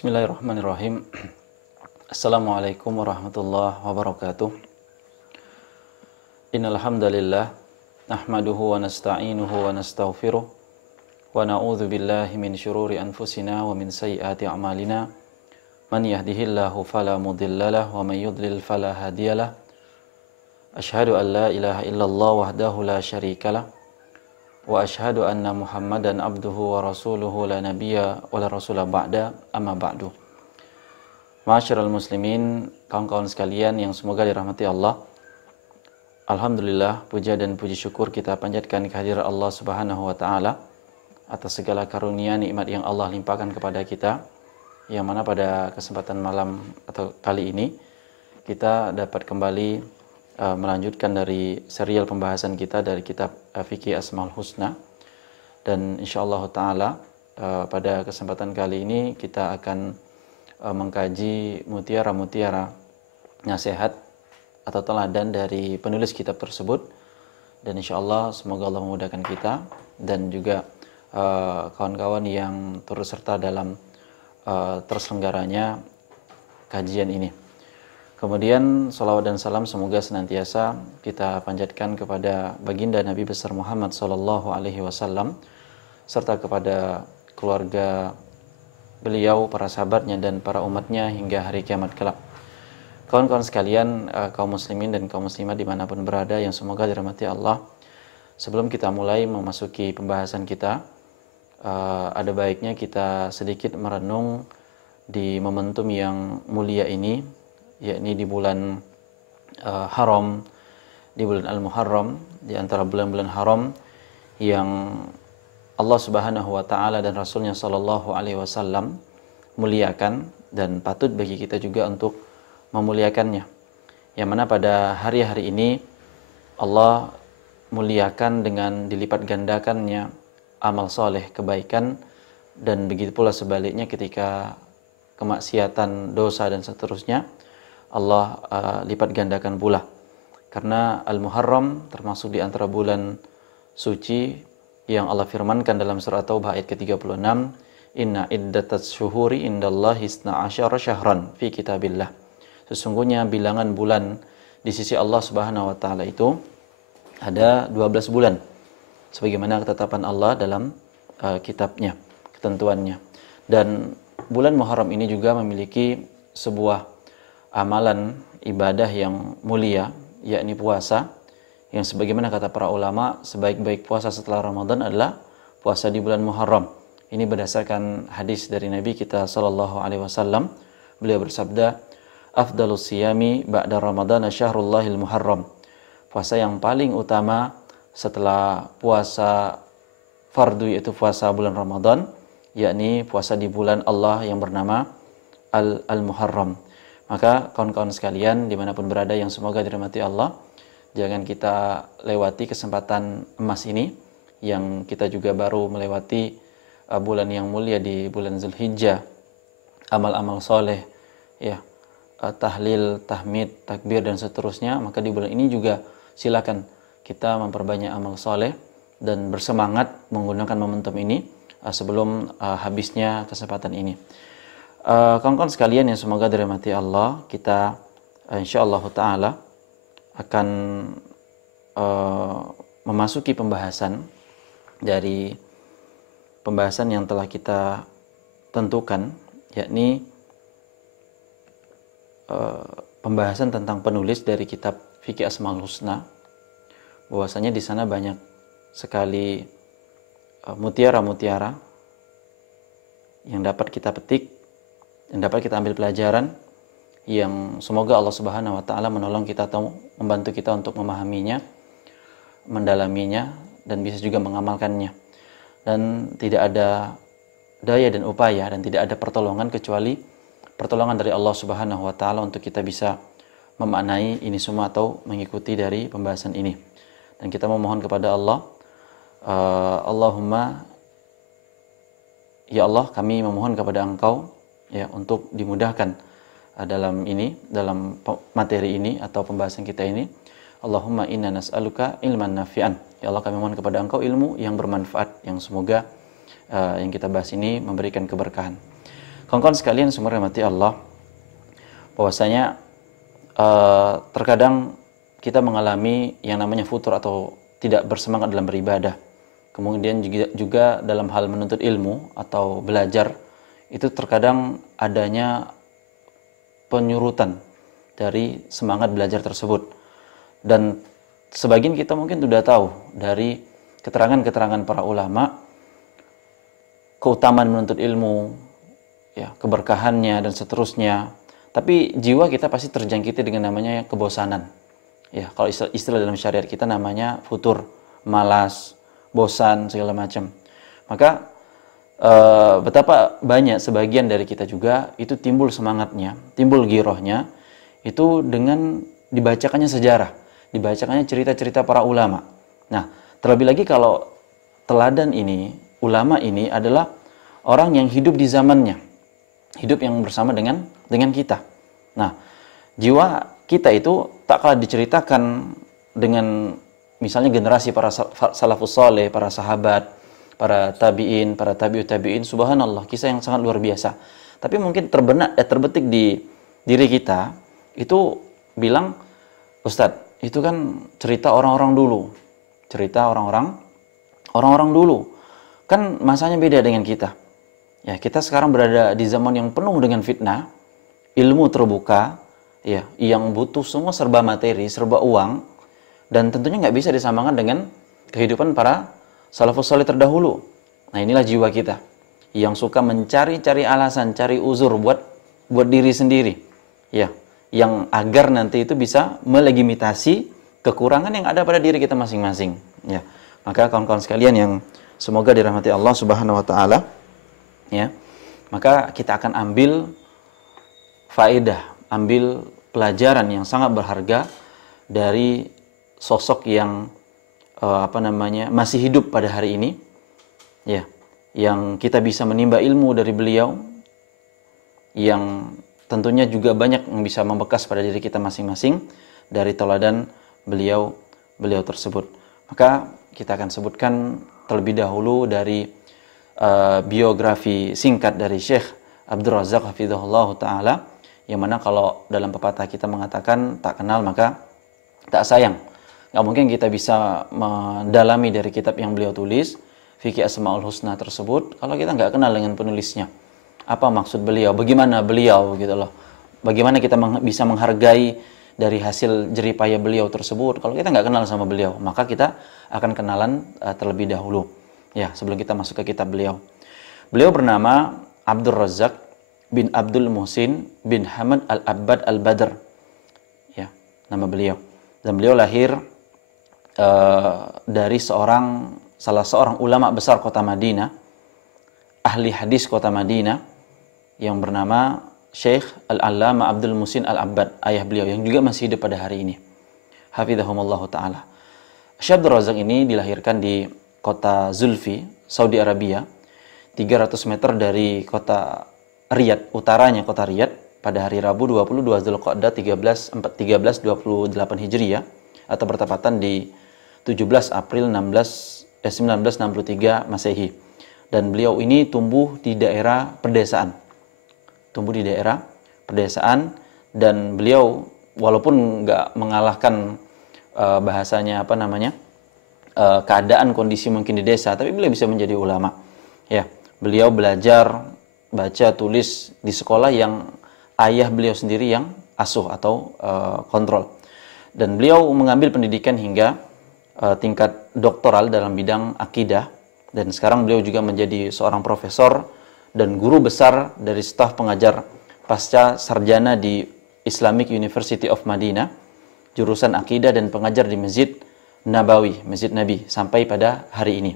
Bismillahirrahmanirrahim. Assalamualaikum warahmatullahi wabarakatuh. Innal hamdalillah nahmaduhu wa nasta'inuhu wa nastaghfiruh wa na'udzu billahi min syururi anfusina wa min sayyiati a'malina. Man yahdihillahu fala mudhillalah wa man yudlil fala hadiyalah. Asyhadu an la ilaha illallah wahdahu la syarikalah wa asyhadu anna Muhammadan abduhu wa rasuluhu la nabiyya wa la rasula ba'da, amma ba'du. Ma'asyiral muslimin, kawan-kawan sekalian yang semoga dirahmati Allah. Alhamdulillah, puja dan puji syukur kita panjatkan kehadiran Allah Subhanahu wa taala atas segala karunia nikmat yang Allah limpahkan kepada kita, yang mana pada kesempatan malam atau kali ini kita dapat kembali melanjutkan dari serial pembahasan kita dari kitab Fikih Asmaul Husna. Dan insyaallah ta'ala pada kesempatan kali ini kita akan mengkaji mutiara-mutiara nasihat atau teladan dari penulis kitab tersebut. Dan insyaallah semoga Allah memudahkan kita dan juga kawan-kawan yang turut serta dalam terselenggaranya kajian ini. Kemudian salawat dan salam semoga senantiasa kita panjatkan kepada baginda Nabi besar Muhammad sallallahu alaihi wasallam serta kepada keluarga beliau, para sahabatnya dan para umatnya hingga hari kiamat kelak. Kawan-kawan sekalian, kaum muslimin dan kaum muslimat dimanapun berada yang semoga dirahmati Allah. Sebelum kita mulai memasuki pembahasan kita, ada baiknya kita sedikit merenung di momentum yang mulia ini, yakni di bulan haram, di bulan Al-Muharram, di antara bulan-bulan haram yang Allah Subhanahu wa taala dan Rasulnya sallallahu alaihi wasallam muliakan dan patut bagi kita juga untuk memuliakannya. Yang mana pada hari-hari ini Allah muliakan dengan dilipat gandakannya amal soleh, kebaikan, dan begitu pula sebaliknya ketika kemaksiatan, dosa dan seterusnya Allah lipat gandakan pula. Karena Al-Muharram termasuk di antara bulan suci yang Allah firmankan dalam surah Taubah ayat ke-36, Inna iddatats syuhuri indallahi isna asyara syahran fi kitabillah. Sesungguhnya bilangan bulan di sisi Allah Subhanahu wa taala itu ada 12 bulan. Sebagaimana ketetapan Allah dalam kitabnya, ketentuannya. Dan bulan Muharram ini juga memiliki sebuah amalan ibadah yang mulia, yakni puasa, yang sebagaimana kata para ulama, sebaik-baik puasa setelah Ramadan adalah puasa di bulan Muharram. Ini berdasarkan hadis dari Nabi kita sallallahu alaihi wasallam. Beliau bersabda, afdalus siyami ba'da Ramadan syahrullahil Muharram. Puasa yang paling utama setelah puasa fardu, yaitu puasa bulan Ramadan, yakni puasa di bulan Allah yang bernama Al-Muharram. Maka kawan-kawan sekalian dimanapun berada yang semoga dirahmati Allah, jangan kita lewati kesempatan emas ini, yang kita juga baru melewati bulan yang mulia di bulan Zulhijjah, amal-amal soleh, ya, tahlil, tahmid, takbir dan seterusnya. Maka di bulan ini juga silakan kita memperbanyak amal soleh dan bersemangat menggunakan momentum ini sebelum habisnya kesempatan ini. Kawan-kawan sekalian yang semoga dirahmati Allah, kita insyaallah ta'ala akan memasuki pembahasan dari pembahasan yang telah kita tentukan, yakni pembahasan tentang penulis dari kitab Fikih Asmaul Husna. Bahwasanya di sana banyak sekali mutiara-mutiara yang dapat kita petik, yang dapat kita ambil pelajaran, yang semoga Allah Subhanahu wa taala menolong kita atau membantu kita untuk memahaminya, mendalaminya, dan bisa juga mengamalkannya. Dan tidak ada daya dan upaya dan tidak ada pertolongan kecuali pertolongan dari Allah Subhanahu wa taala untuk kita bisa memaknai ini semua atau mengikuti dari pembahasan ini. Dan kita memohon kepada Allah, Allahumma, ya Allah, kami memohon kepada Engkau, ya, untuk dimudahkan dalam materi ini atau pembahasan kita ini. Allahumma inna nas'aluka ilman nafi'an. Ya Allah, kami mohon kepada Engkau ilmu yang bermanfaat, yang semoga yang kita bahas ini memberikan keberkahan. Kawan-kawan sekalian semua rahmati Allah, bahwasanya terkadang kita mengalami yang namanya futur atau tidak bersemangat dalam beribadah. Kemudian juga dalam hal menuntut ilmu atau belajar, itu terkadang adanya penyurutan dari semangat belajar tersebut. Dan sebagian kita mungkin sudah tahu dari keterangan-keterangan para ulama keutamaan menuntut ilmu, ya, keberkahannya dan seterusnya. Tapi jiwa kita pasti terjangkiti dengan namanya kebosanan. Ya, kalau istilah dalam syariat kita namanya futur, malas, bosan, segala macam. Maka betapa banyak sebagian dari kita juga itu timbul semangatnya, timbul girohnya itu dengan dibacakannya sejarah, dibacakannya cerita-cerita para ulama. Nah, terlebih lagi kalau teladan ini, ulama ini adalah orang yang hidup di zamannya, hidup yang bersama dengan kita. Nah, jiwa kita itu tak kalah diceritakan dengan misalnya generasi para salafus saleh, para sahabat, para tabi'in, para tabi'ut tabi'in, subhanallah, kisah yang sangat luar biasa. Tapi mungkin terbetik di diri kita itu bilang, Ustadz, itu kan cerita orang-orang dulu. Cerita orang-orang dulu. Kan masanya beda dengan kita. Ya, kita sekarang berada di zaman yang penuh dengan fitnah, ilmu terbuka, ya, yang butuh semua serba materi, serba uang, dan tentunya nggak bisa disamakan dengan kehidupan para salafus saleh terdahulu. Nah, inilah jiwa kita yang suka mencari-cari alasan, cari uzur buat diri sendiri, ya, yang agar nanti itu bisa melegitimasi kekurangan yang ada pada diri kita masing-masing. Ya, maka kawan-kawan sekalian yang semoga dirahmati Allah Subhanahu Wa Taala, ya, maka kita akan ambil faedah, ambil pelajaran yang sangat berharga dari sosok yang masih hidup pada hari ini, ya, yang kita bisa menimba ilmu dari beliau, yang tentunya juga banyak yang bisa membekas pada diri kita masing-masing dari teladan beliau tersebut. Maka kita akan sebutkan terlebih dahulu dari biografi singkat dari Syekh Abdul Razak hafizahullah ta'ala, yang mana kalau dalam pepatah kita mengatakan tak kenal maka tak sayang. Nggak mungkin kita bisa mendalami dari kitab yang beliau tulis, Fiqh Asmaul Husna tersebut, kalau kita nggak kenal dengan penulisnya. Apa maksud beliau, bagaimana beliau gitu loh. Bagaimana kita bisa menghargai dari hasil jeripaya beliau tersebut kalau kita nggak kenal sama beliau. Maka kita akan kenalan terlebih dahulu, ya, sebelum kita masuk ke kitab beliau. Beliau bernama Abdul Razak bin Abdul Muhsin bin Hamad Al-Abbad Al-Badr, ya, nama beliau. Dan beliau lahir dari salah seorang ulama besar kota Madinah, ahli hadis kota Madinah, yang bernama Syekh Al-Allama Abdul Muhsin Al-Abbad, ayah beliau yang juga masih hidup pada hari ini, hafizahumullah ta'ala. Syekh Abdul Razak ini dilahirkan di kota Zulfi, Saudi Arabia, 300 meter dari kota Riyadh, utaranya kota Riyadh, pada hari Rabu 22 Dzulqa'dah 1328 Hijriah, atau bertepatan di 17 April 1963 Masehi. Dan beliau ini tumbuh di daerah pedesaan. Dan beliau walaupun nggak mengalahkan bahasanya keadaan kondisi mungkin di desa, tapi beliau bisa menjadi ulama. Ya, beliau belajar baca tulis di sekolah yang ayah beliau sendiri yang asuh atau kontrol. Dan beliau mengambil pendidikan hingga tingkat doktoral dalam bidang akidah, dan sekarang beliau juga menjadi seorang profesor dan guru besar dari staf pengajar pasca sarjana di Islamic University of Madinah, jurusan akidah, dan pengajar di Masjid Nabawi, Masjid Nabi, sampai pada hari ini.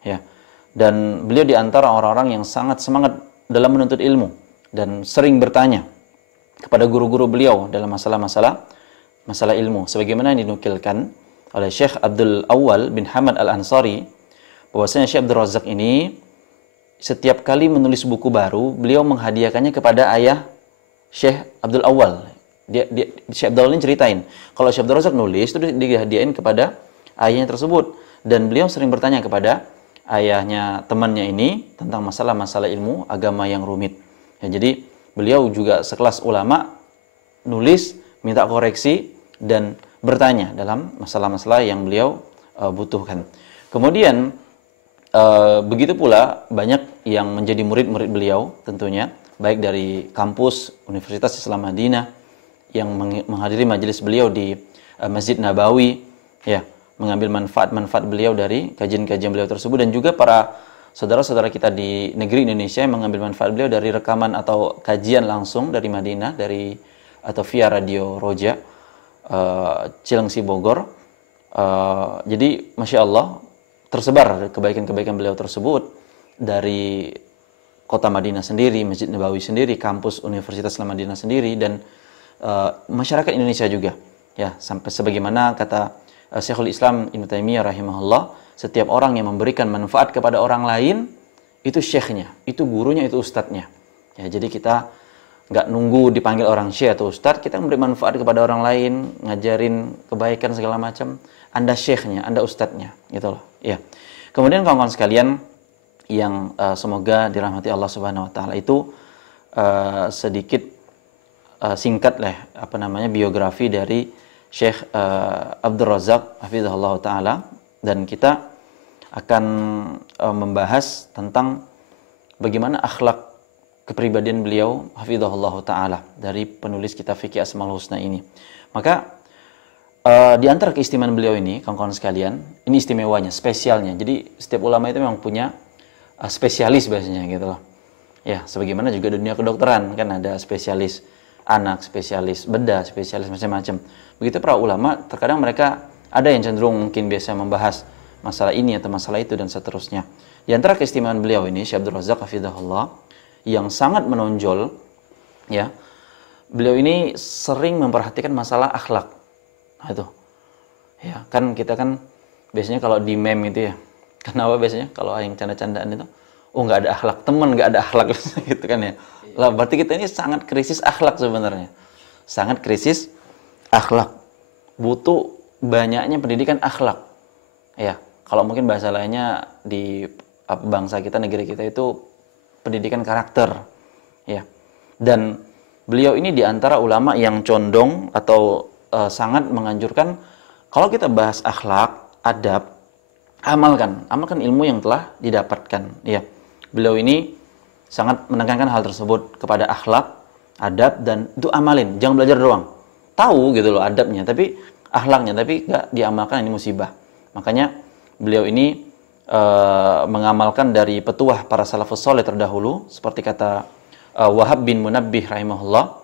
Ya. Dan beliau di antara orang-orang yang sangat semangat dalam menuntut ilmu dan sering bertanya kepada guru-guru beliau dalam masalah ilmu, sebagaimana yang dinukilkan oleh Syekh Abdul Awwal bin Hamad Al-Ansari, bahwasanya Syekh Abdul Razak ini setiap kali menulis buku baru, beliau menghadiahkannya kepada ayah Syekh Abdul Awwal. Syekh Abdul Awwal ini ceritain, kalau Syekh Abdul Razak nulis itu dihadiahin kepada ayahnya tersebut, dan beliau sering bertanya kepada ayahnya temannya ini tentang masalah-masalah ilmu agama yang rumit. Ya, jadi beliau juga sekelas ulama, nulis, minta koreksi, dan bertanya dalam masalah-masalah yang beliau butuhkan. Kemudian begitu pula banyak yang menjadi murid-murid beliau tentunya, baik dari kampus Universitas Islam Madinah yang menghadiri majelis beliau di Masjid Nabawi, ya, mengambil manfaat-manfaat beliau dari kajian-kajian beliau tersebut, dan juga para saudara-saudara kita di negeri Indonesia yang mengambil manfaat beliau dari rekaman atau kajian langsung dari Madinah, atau via Radio Roja Cilengsi Bogor. Jadi Masya Allah, tersebar kebaikan-kebaikan beliau tersebut dari kota Madinah sendiri, Masjid Nabawi sendiri, kampus Universitas Islam Madinah sendiri, dan masyarakat Indonesia juga. Ya, sampai sebagaimana kata Syekhul Islam Ibnu Taimiyah rahimahullah, setiap orang yang memberikan manfaat kepada orang lain, itu syekhnya, itu gurunya, itu ustadznya. Ya, jadi kita nggak nunggu dipanggil orang syekh atau ustadz, kita memberi manfaat kepada orang lain, ngajarin kebaikan segala macam, Anda syekhnya, Anda ustadznya, gitu loh. Ya. Kemudian kawan-kawan sekalian yang semoga dirahmati Allah Subhanahu wa taala, itu sedikit singkat lah biografi dari Syekh Abdul Razak hafizahullah taala, dan kita akan membahas tentang bagaimana akhlak kepribadian beliau hafizahullah taala dari penulis kitab fikih Asmaul Husna ini. Maka di antara keistimewaan beliau ini, kawan-kawan sekalian, ini istimewanya, spesialnya. Jadi setiap ulama itu memang punya spesialis biasanya gitu loh. Ya, sebagaimana juga dunia kedokteran kan ada spesialis anak, spesialis bedah, spesialis macam-macam. Begitu para ulama, terkadang mereka ada yang cenderung mungkin biasa membahas masalah ini atau masalah itu dan seterusnya. Di antara keistimewaan beliau ini, Syekh Abdul Razak hafizahullah, yang sangat menonjol, ya, beliau ini sering memperhatikan masalah akhlak. Nah, itu, ya, kan kita kan biasanya kalau di meme itu ya, kenapa biasanya kalau yang canda-candaan itu, oh nggak ada akhlak teman, nggak ada akhlak gitu kan ya. Lah berarti kita ini sangat krisis akhlak sebenarnya, sangat krisis akhlak, butuh banyaknya pendidikan akhlak. Ya, kalau mungkin bahasa lainnya di bangsa kita, negeri kita itu pendidikan karakter, ya. Dan beliau ini diantara ulama yang condong atau sangat menganjurkan kalau kita bahas akhlak, adab, amalkan ilmu yang telah didapatkan, ya. Beliau ini sangat menekankan hal tersebut kepada akhlak, adab, dan itu amalin, jangan belajar doang. Tahu gitu loh adabnya, tapi akhlaknya, tapi nggak diamalkan, ini musibah. Makanya beliau ini mengamalkan dari petuah para salafus saleh terdahulu, seperti kata Wahab bin Munabbih rahimahullah,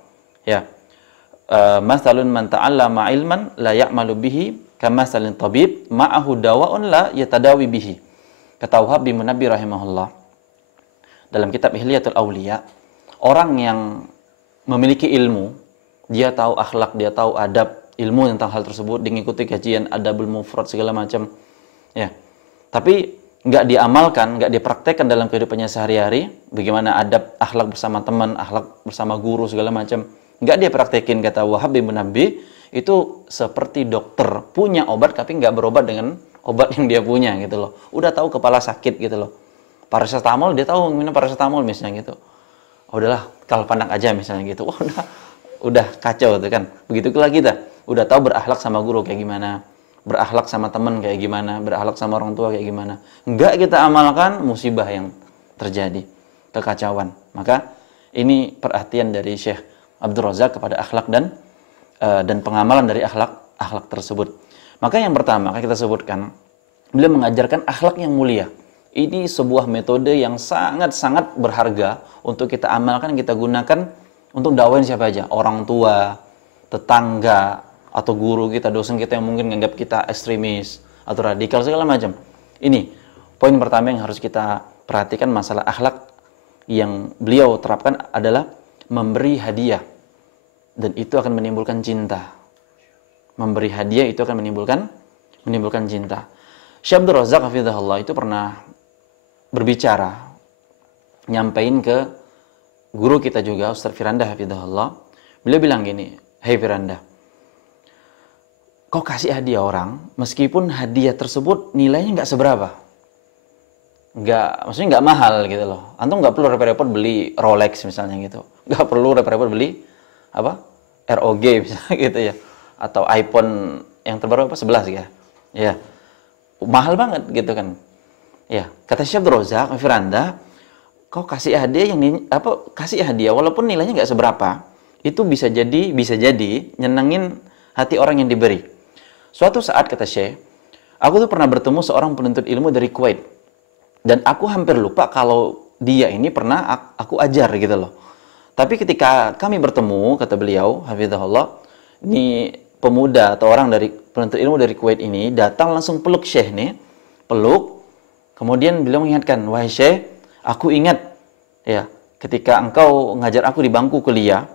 ya, mathalun man ta'allama ilman la ya'malu bihi kamathalin tabib ma'ahu dawa'un la yatadawi bihi. Kata Wahab bin Munabbih rahimahullah dalam kitab Ihliyatul Auliya, orang yang memiliki ilmu, dia tahu akhlak, dia tahu adab, ilmu tentang hal tersebut, mengikuti kajian adabul mufrad segala macam, ya, tapi nggak diamalkan, nggak dipraktekkan dalam kehidupannya sehari-hari, bagaimana adab akhlak bersama teman, akhlak bersama guru segala macam, nggak dia praktekin, kata Wahab bin Munabbih, itu seperti dokter punya obat tapi nggak berobat dengan obat yang dia punya gitu loh. Udah tahu kepala sakit gitu loh, paracetamol dia tahu minum paracetamol misalnya gitu, udahlah kalau panak aja misalnya gitu, udah kacau tuh kan. Begitu pula kita udah tahu berakhlak sama guru kayak gimana, berakhlak sama teman kayak gimana, berakhlak sama orang tua kayak gimana, enggak kita amalkan, musibah yang terjadi, kekacauan. Maka ini perhatian dari Syekh Abdul Razak kepada akhlak dan pengamalan dari akhlak tersebut. Maka yang pertama kita sebutkan, beliau mengajarkan akhlak yang mulia. Ini sebuah metode yang sangat-sangat berharga untuk kita amalkan, kita gunakan untuk dakwahin siapa aja, orang tua, tetangga, atau guru kita, dosen kita yang mungkin menganggap kita ekstremis atau radikal segala macam. Ini poin pertama yang harus kita perhatikan, masalah akhlak yang beliau terapkan adalah memberi hadiah, dan itu akan menimbulkan cinta. Memberi hadiah itu akan menimbulkan cinta. Syekh Abdul Razak hafizahullah itu pernah berbicara, nyampein ke guru kita juga, Ustaz Firanda hafizahullah. Beliau bilang gini, "Hei Firanda, kau kasih hadiah orang, meskipun hadiah tersebut nilainya nggak seberapa, maksudnya nggak mahal gitu loh. Antum nggak perlu repot-repot beli Rolex misalnya gitu, nggak perlu repot-repot beli apa ROG misalnya gitu ya, atau iPhone yang terbaru apa 11 ya, ya mahal banget gitu kan. Ya, kata Syekh Abdul Razak, Firanda, kau kasih hadiah kasih hadiah walaupun nilainya nggak seberapa, itu bisa jadi nyenengin hati orang yang diberi. Suatu saat kata Syekh, aku tuh pernah bertemu seorang penuntut ilmu dari Kuwait dan aku hampir lupa kalau dia ini pernah aku ajar gitu loh. Tapi ketika kami bertemu, kata beliau, hafizahullah, ini pemuda atau orang dari penuntut ilmu dari Kuwait ini datang langsung peluk Syekh nih, peluk. Kemudian beliau mengingatkan, wahai Syekh, aku ingat ya, ketika engkau ngajar aku di bangku kuliah,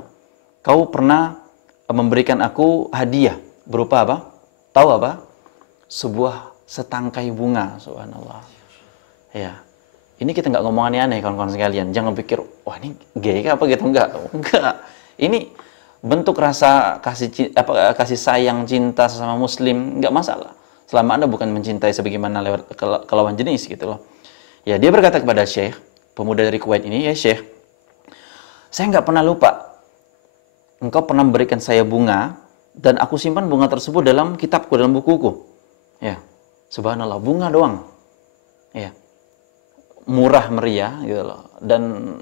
kau pernah memberikan aku hadiah berupa apa? Tahu apa? Sebuah setangkai bunga, subhanallah. Ya. Ini kita nggak ngomong aneh-aneh kawan-kawan sekalian. Jangan pikir, wah ini gay apa gitu, enggak. Ini bentuk rasa kasih sayang, cinta sesama muslim, nggak masalah. Selama Anda bukan mencintai sebagaimana lewat kelawan jenis gitu loh. Ya, dia berkata kepada Syekh, pemuda dari Kuwait ini, ya Syekh, saya nggak pernah lupa. Engkau pernah memberikan saya bunga, dan aku simpan bunga tersebut dalam kitabku, dalam bukuku. Ya, subhanallah, bunga doang. Ya, murah meriah gitu loh. Dan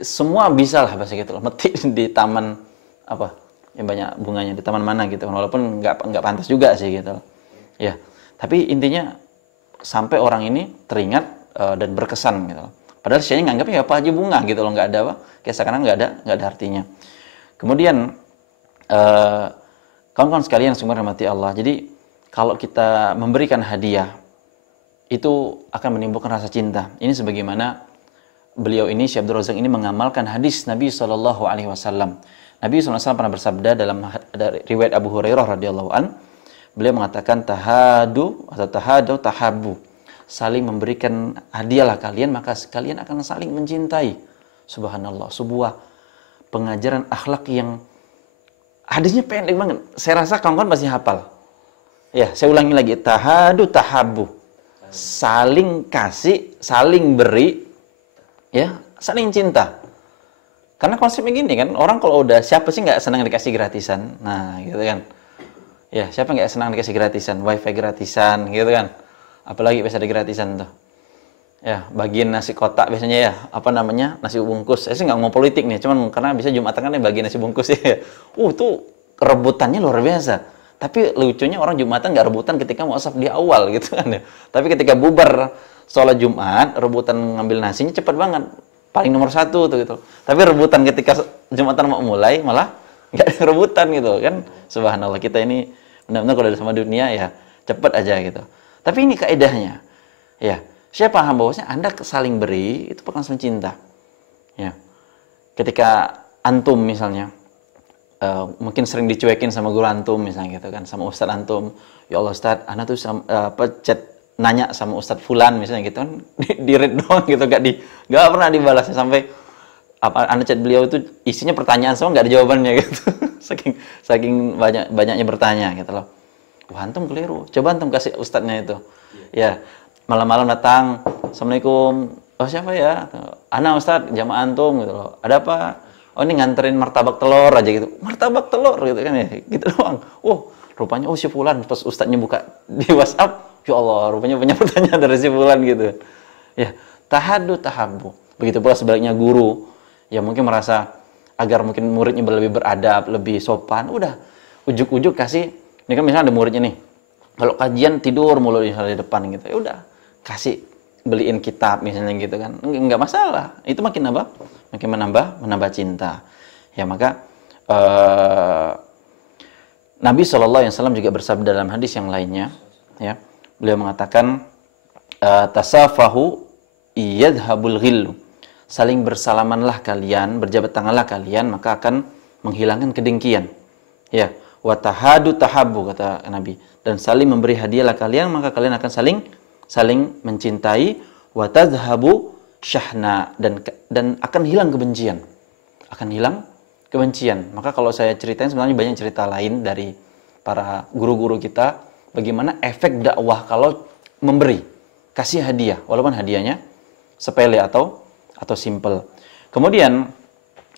semua bisa lah bahasa gitu loh. Metik di taman apa? Yang banyak bunganya di taman mana gitu. Walaupun nggak pantas juga sih gitu loh. Ya, tapi intinya sampai orang ini teringat dan berkesan gitu loh. Padahal Syekhnya nganggapnya apa aja bunga gitu loh, nggak ada apa, kayak sekarang nggak ada artinya. Kemudian kawan-kawan sekalian sumber rahmati Allah. Jadi kalau kita memberikan hadiah itu akan menimbulkan rasa cinta. Ini sebagaimana beliau ini Syekh Abdul Razak ini mengamalkan hadis Nabi SAW. Nabi SAW pernah bersabda dalam riwayat Abu Hurairah radhiyallahu an, beliau mengatakan tahadu atau tahadu tahabu, saling memberikan hadiahlah kalian maka kalian akan saling mencintai. Subhanallah, sebuah pengajaran akhlak yang hadisnya pendek banget. Saya rasa kawan-kawan pasti hafal. Ya, saya ulangi lagi, tahadu tahabu, saling kasih, saling beri, ya, saling cinta. Karena konsepnya gini kan, orang kalau udah, siapa sih nggak senang dikasih gratisan? Nah, gitu kan. Ya, siapa nggak senang dikasih gratisan? Wifi gratisan, gitu kan. Apalagi biasa ada gratisan tuh. Ya, bagian nasi kotak biasanya ya, apa namanya, nasi bungkus. Saya sih nggak ngomong politik nih, cuman karena bisa Jumatan kan bagian nasi bungkus ya. Tuh rebutannya luar biasa. Tapi lucunya orang Jumatan nggak rebutan ketika muashaf di awal gitu kan ya. Tapi ketika bubar sholat Jumat, rebutan ngambil nasinya cepat banget. Paling nomor 1 tuh gitu. Tapi rebutan ketika Jumatan mau mulai malah nggak ada rebutan gitu kan. Subhanallah, kita ini benar-benar kalau ada sama dunia ya cepat aja gitu. Tapi ini kaedahnya. Ya, saya paham bahwasanya Anda saling beri itu bukan saling cinta. Ya. Ketika antum misalnya mungkin sering dicuekin sama guru antum misalnya gitu kan, sama ustadz antum, ya Allah ustadz, Anda tuh chat nanya sama ustadz fulan misalnya gitu kan, di read doang gitu, gak pernah dibalas sampai Anda chat beliau itu isinya pertanyaan semua, nggak ada jawabannya gitu. saking banyaknya bertanya gitu loh. Wah, antum keliru. Coba antum kasih ustadznya itu. Ya, malam-malam datang, Assalamualaikum. Oh, siapa ya? Ana ustadz, jamaah antum gitu loh. Ada apa? Oh, ini nganterin martabak telur aja gitu. Martabak telur gitu kan ya. Gitu doang. Rupanya si fulan, pas ustadznya buka di WhatsApp, ya Allah, rupanya punya pertanyaan dari si fulan gitu. Ya, tahadu tahabu. Begitu pula sebaliknya guru, ya mungkin merasa agar mungkin muridnya lebih beradab, lebih sopan, udah ujuk-ujuk kasih. Ini kan misalnya ada muridnya nih, kalau kajian tidur mulu di depan gitu, ya udah kasih, beliin kitab misalnya gitu kan, nggak masalah. Itu makin menambah cinta. Ya, maka Nabi SAW juga bersabda dalam hadis yang lainnya, ya, beliau mengatakan tasafahu yadhhabul ghillu, saling bersalamanlah kalian, berjabat tanganlah kalian, maka akan menghilangkan kedengkian. Ya, wa tahadu tahabbu, kata Nabi, dan saling memberi hadiahlah kalian, maka kalian akan saling mencintai. Wa tadhhabu syahna, dan akan hilang kebencian. Maka kalau saya ceritain, sebenarnya banyak cerita lain dari para guru-guru kita bagaimana efek dakwah kalau memberi. kasih hadiah, walaupun hadiahnya sepele atau simple. Kemudian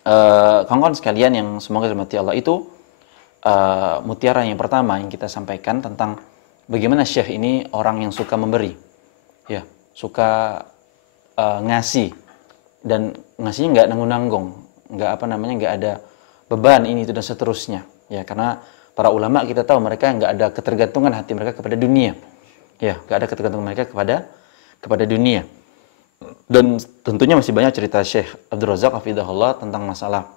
kawan-kawan sekalian yang semoga dirahmati Allah, itu mutiara yang pertama yang kita sampaikan tentang bagaimana Syekh ini orang yang suka memberi, ya, suka ngasih, dan ngasihnya nggak nanggung-nanggung, nggak ada beban ini itu dan seterusnya, ya, karena para ulama kita tahu mereka nggak ada ketergantungan hati mereka kepada dunia, ya, nggak ada ketergantungan mereka kepada dunia. Dan tentunya masih banyak cerita Syekh Abdul Razak hafizahullah tentang masalah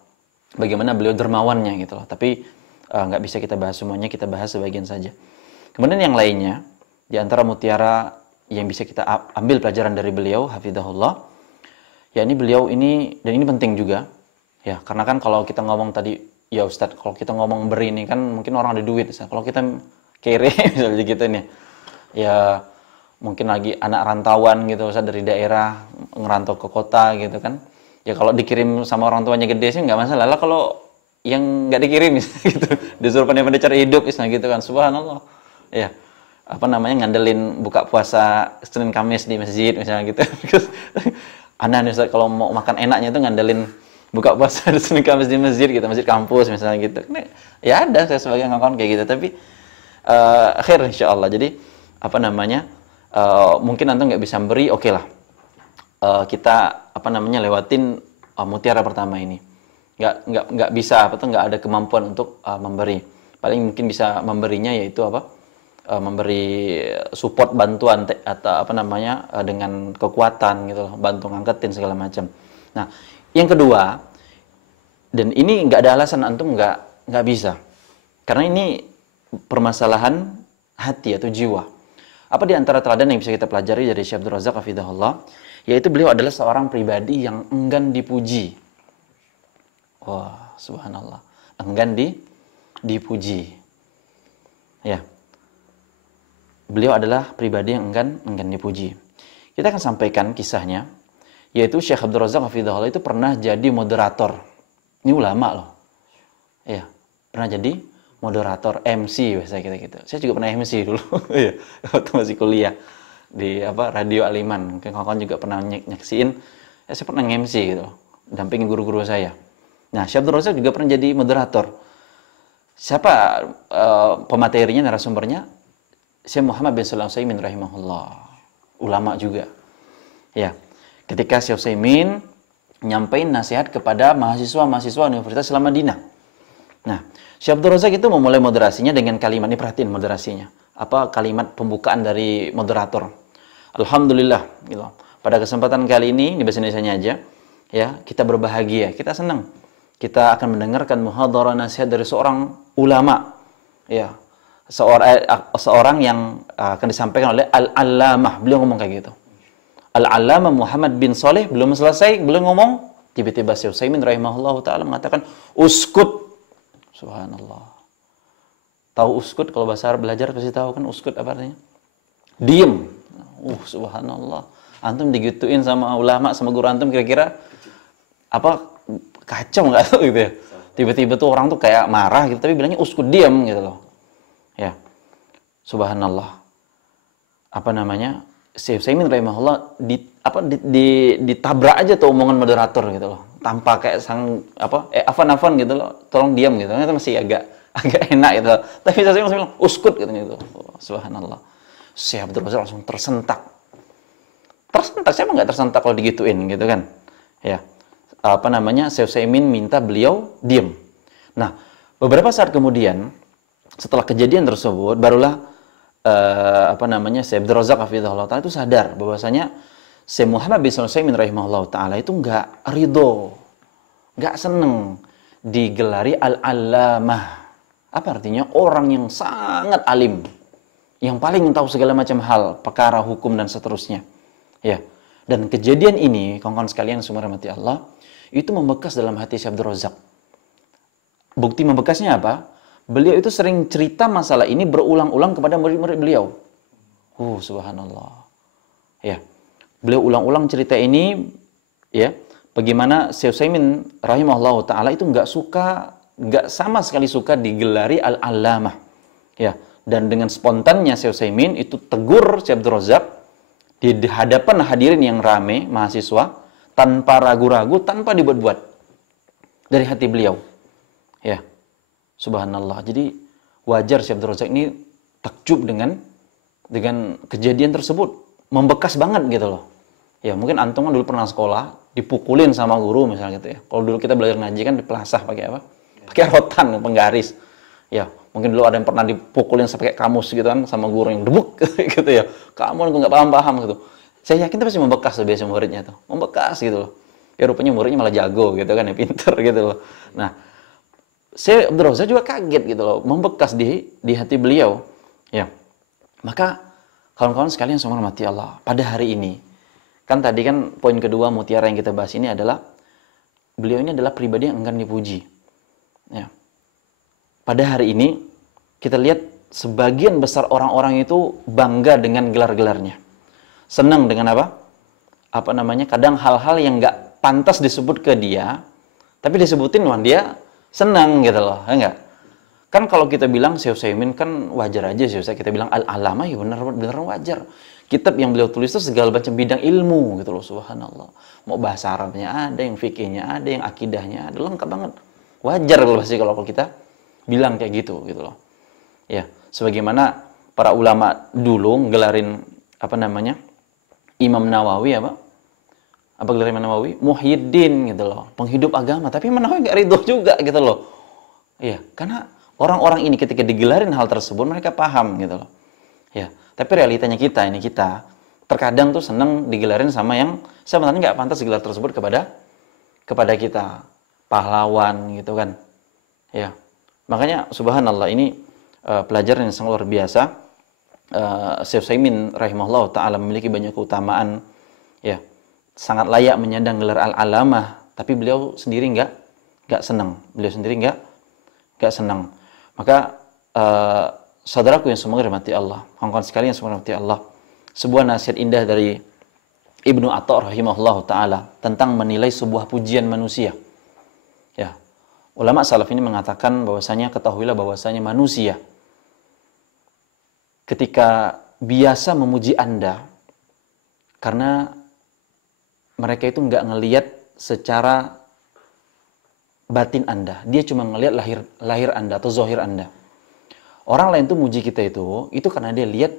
bagaimana beliau dermawannya gitu loh. Tapi nggak bisa kita bahas semuanya, kita bahas sebagian saja. Kemudian yang lainnya, di antara mutiara yang bisa kita ambil pelajaran dari beliau hafizahullah, ya ini beliau ini, dan ini penting juga, ya, karena kan kalau kita ngomong tadi, ya Ustadz, kalau kita ngomong beri ini kan mungkin orang ada duit, kalau kita kere misalnya gitu nih, ya mungkin lagi anak rantauan gitu, Ustaz, dari daerah ngerantau ke kota gitu kan, ya kalau dikirim sama orang tuanya gede sih nggak masalah lah. Kalau yang nggak dikirim gitu, disuruh pandai-pandai cari hidup misalnya gitu kan, subhanallah, ya, ngandelin buka puasa Senin Kamis di masjid misalnya gitu. Aneh nih Ustaz, kalau mau makan enaknya itu ngandelin buka puasa di Senin Kamis di masjid gitu, masjid kampus misalnya gitu. Ya ada saya sebagai kawan kayak gitu, tapi akhir insyaallah. Jadi mungkin antum nggak bisa beri, oke lah, kita lewatin mutiara pertama ini, nggak bisa nggak ada kemampuan untuk memberi. Paling mungkin bisa memberinya yaitu memberi support, bantuan atau dengan kekuatan gitu loh, bantu ngangketin segala macam. Nah, yang kedua, dan ini nggak ada alasan antum nggak bisa, karena ini permasalahan hati atau jiwa. Apa di antara teladan yang bisa kita pelajari dari Syekh Abdul Razak hafizahullah, yaitu beliau adalah seorang pribadi yang enggan dipuji. Wah, subhanallah, enggan dipuji. Ya. Beliau adalah pribadi yang enggan dipuji. Kita akan sampaikan kisahnya, yaitu Syekh Abdul Razak hafizahullah itu pernah jadi moderator. Ini ulama loh. Ya, pernah jadi moderator, MC biasa kita gitu. Saya juga pernah MC dulu, ya, waktu masih kuliah di Radio Aliman. Mungkin kawan-kawan juga pernah nyaksiin. Saya pernah MC gitu, dampingin guru-guru saya. Nah, Syekh Abdul Razak juga pernah jadi moderator. Siapa pematerinya, narasumbernya? Syekh Muhammad bin Shalih Al-Utsaimin rahimahullah, ulama juga. Ya, ketika Syekh Utsaimin nyampein nasihat kepada mahasiswa-mahasiswa Universitas Islam Madinah. Nah, Syekh Abdul Razak itu memulai moderasinya dengan kalimat, ini perhatiin moderasinya. Kalimat pembukaan dari moderator. Alhamdulillah, gitu. Pada kesempatan kali ini, di bahasa Indonesianya aja, ya, kita berbahagia, kita senang. Kita akan mendengarkan muhadharah nasihat dari seorang ulama, ya, seorang yang akan disampaikan oleh Al-Allamah. Beliau ngomong kayak gitu. Al-Allamah Muhammad bin Saleh, belum selesai, beliau ngomong, tiba-tiba Syekh Utsaimin rahimahullah ta'ala mengatakan, uskut. Subhanallah. Tahu uskut? Kalau bahasa Arab belajar pasti tahu kan uskut apa artinya? Diem. Subhanallah. Antum digituin sama ulama, sama guru antum, kira-kira kacau nggak tuh gitu ya? Tiba-tiba tuh orang tuh kayak marah gitu, tapi bilangnya uskut, diem gitu loh. Ya. Subhanallah. Syekh Utsaimin rahimahullah ditabrak aja tuh omongan moderator gitu loh. Tanpa kayak afan gitu loh, tolong diam gitu. Itu masih agak enak gitu. Tapi saya bilang uskut katanya itu. Subhanallah. Syekh Abdul Razak langsung tersentak. Siapa nggak tersentak kalau digituin gitu kan? Ya. Syekh Utsaimin minta beliau diam. Nah, beberapa saat kemudian setelah kejadian tersebut barulah Syekh Abdul Razak hafizahullah ta'ala itu sadar bahwasanya Syekh Muhammad bin Shalih Al-Utsaimin rahimahullah ta'ala itu nggak ridho, nggak seneng digelari Al-Allamah. Apa artinya? Orang yang sangat alim, yang paling tahu segala macam hal, perkara hukum dan seterusnya. Ya. Dan kejadian ini, kawan-kawan sekalian semua rahmati Allah, itu membekas dalam hati Syekh Abdul Razak. Bukti membekasnya apa? Beliau itu sering cerita masalah ini berulang-ulang kepada murid-murid beliau. Subhanallah. Ya. Beliau ulang-ulang cerita ini, ya, bagaimana Syekh Utsaimin rahimahullah ta'ala itu nggak sama sekali suka digelari Al-Allamah. Ya. Dan dengan spontannya Syekh Utsaimin itu tegur Syekh Abdul Razak, di hadapan hadirin yang rame, mahasiswa, tanpa ragu-ragu, tanpa dibuat-buat dari hati beliau. Ya, subhanallah. Jadi wajar Syekh Abdul Razak ini takjub dengan kejadian tersebut, membekas banget gitu loh. Ya, mungkin antum kan dulu pernah sekolah, dipukulin sama guru misalnya gitu ya. Kalau dulu kita belajar ngaji kan dipelasah pakai apa? Pakai rotan, penggaris. Ya, mungkin dulu ada yang pernah dipukulin sampai kayak kamus gitu kan sama guru yang debuk gitu ya. Kamu nggak paham-paham gitu. Saya yakin itu pasti membekas tuh biasa muridnya tuh. Membekas gitu loh. Ya rupanya muridnya malah jago gitu kan ya, pinter gitu loh. Nah, saya Abdul Razak juga kaget gitu loh, membekas di hati beliau. Ya. Maka kawan-kawan sekalian semua hormati Allah. Pada hari ini, kan tadi kan poin kedua mutiara yang kita bahas ini adalah beliau ini adalah pribadi yang enggan dipuji. Ya. Pada hari ini kita lihat sebagian besar orang-orang itu bangga dengan gelar-gelarnya. Senang dengan apa? Apa namanya? Kadang hal-hal yang nggak pantas disebut ke dia, tapi disebutin wah dia senang gitu loh, ya enggak? Kan kalau kita bilang Syekh Utsaimin kan wajar aja sih, kita bilang al-alama ya benar wajar. Kitab yang beliau tulis itu segala macam bidang ilmu gitu loh, subhanallah. Mau bahasa Arabnya ada, yang fikihnya ada, yang akidahnya ada, lengkap banget. Wajar kalau kita bilang kayak gitu loh. Ya, sebagaimana para ulama dulu ngelarin apa namanya? Imam Nawawi apa? Apa gelar Imam Nawawi? Muhyiddin gitu loh, penghidup agama, tapi Imam Nawawi enggak ridho juga gitu loh. Iya, karena orang-orang ini ketika digelarin hal tersebut mereka paham gitu loh. Ya, tapi realitanya kita terkadang tuh senang digelarin sama yang sebenarnya nggak pantas gelar tersebut kepada kita, pahlawan gitu kan. Ya, makanya subhanallah ini pelajaran yang sangat luar biasa. Syekh Utsaimin rahimahullah taala memiliki banyak keutamaan, ya, sangat layak menyandang gelar al-alamah, tapi beliau sendiri nggak senang. Beliau sendiri nggak senang. Maka saudaraku yang semoga dirahmati Allah, kawan-kawan sekalian yang semoga dirahmati Allah, sebuah nasihat indah dari Ibnu Atha rahimahullah taala tentang menilai sebuah pujian manusia. Ya, ulama salaf ini mengatakan bahwasanya ketahuilah bahwasanya manusia ketika biasa memuji Anda karena mereka itu nggak ngelihat secara batin Anda, dia cuma ngelihat lahir Anda atau zohir Anda. Orang lain tuh muji kita itu karena dia lihat